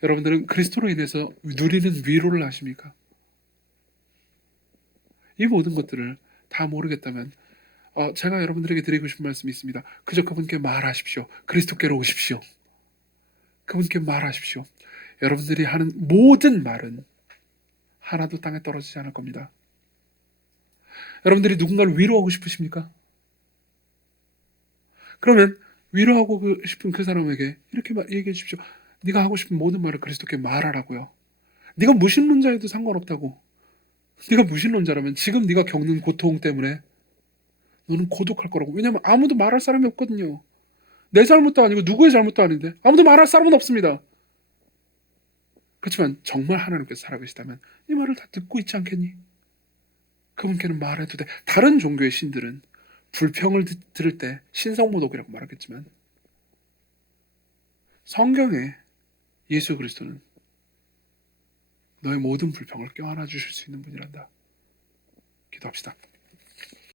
여러분들은 그리스도로 인해서 누리는 위로를 아십니까? 이 모든 것들을 다 모르겠다면 제가 여러분들에게 드리고 싶은 말씀이 있습니다. 그저 그분께 말하십시오. 그리스도께로 오십시오. 그분께 말하십시오. 여러분들이 하는 모든 말은 하나도 땅에 떨어지지 않을 겁니다. 여러분들이 누군가를 위로하고 싶으십니까? 그러면 위로하고 싶은 그 사람에게 이렇게 얘기해 주십시오. 네가 하고 싶은 모든 말을 그리스도께 말하라고요. 네가 무신론자여도 상관없다고. 네가 무신론자라면 지금 네가 겪는 고통 때문에 너는 고독할 거라고. 왜냐하면 아무도 말할 사람이 없거든요. 내 잘못도 아니고 누구의 잘못도 아닌데 아무도 말할 사람은 없습니다. 그렇지만 정말 하나님께서 살아계시다면 이 말을 다 듣고 있지 않겠니? 그분께는 말해도 돼. 다른 종교의 신들은 불평을 들을 때 신성모독이라고 말하겠지만 성경에 예수 그리스도는 너의 모든 불평을 껴안아 주실 수 있는 분이란다. 기도합시다.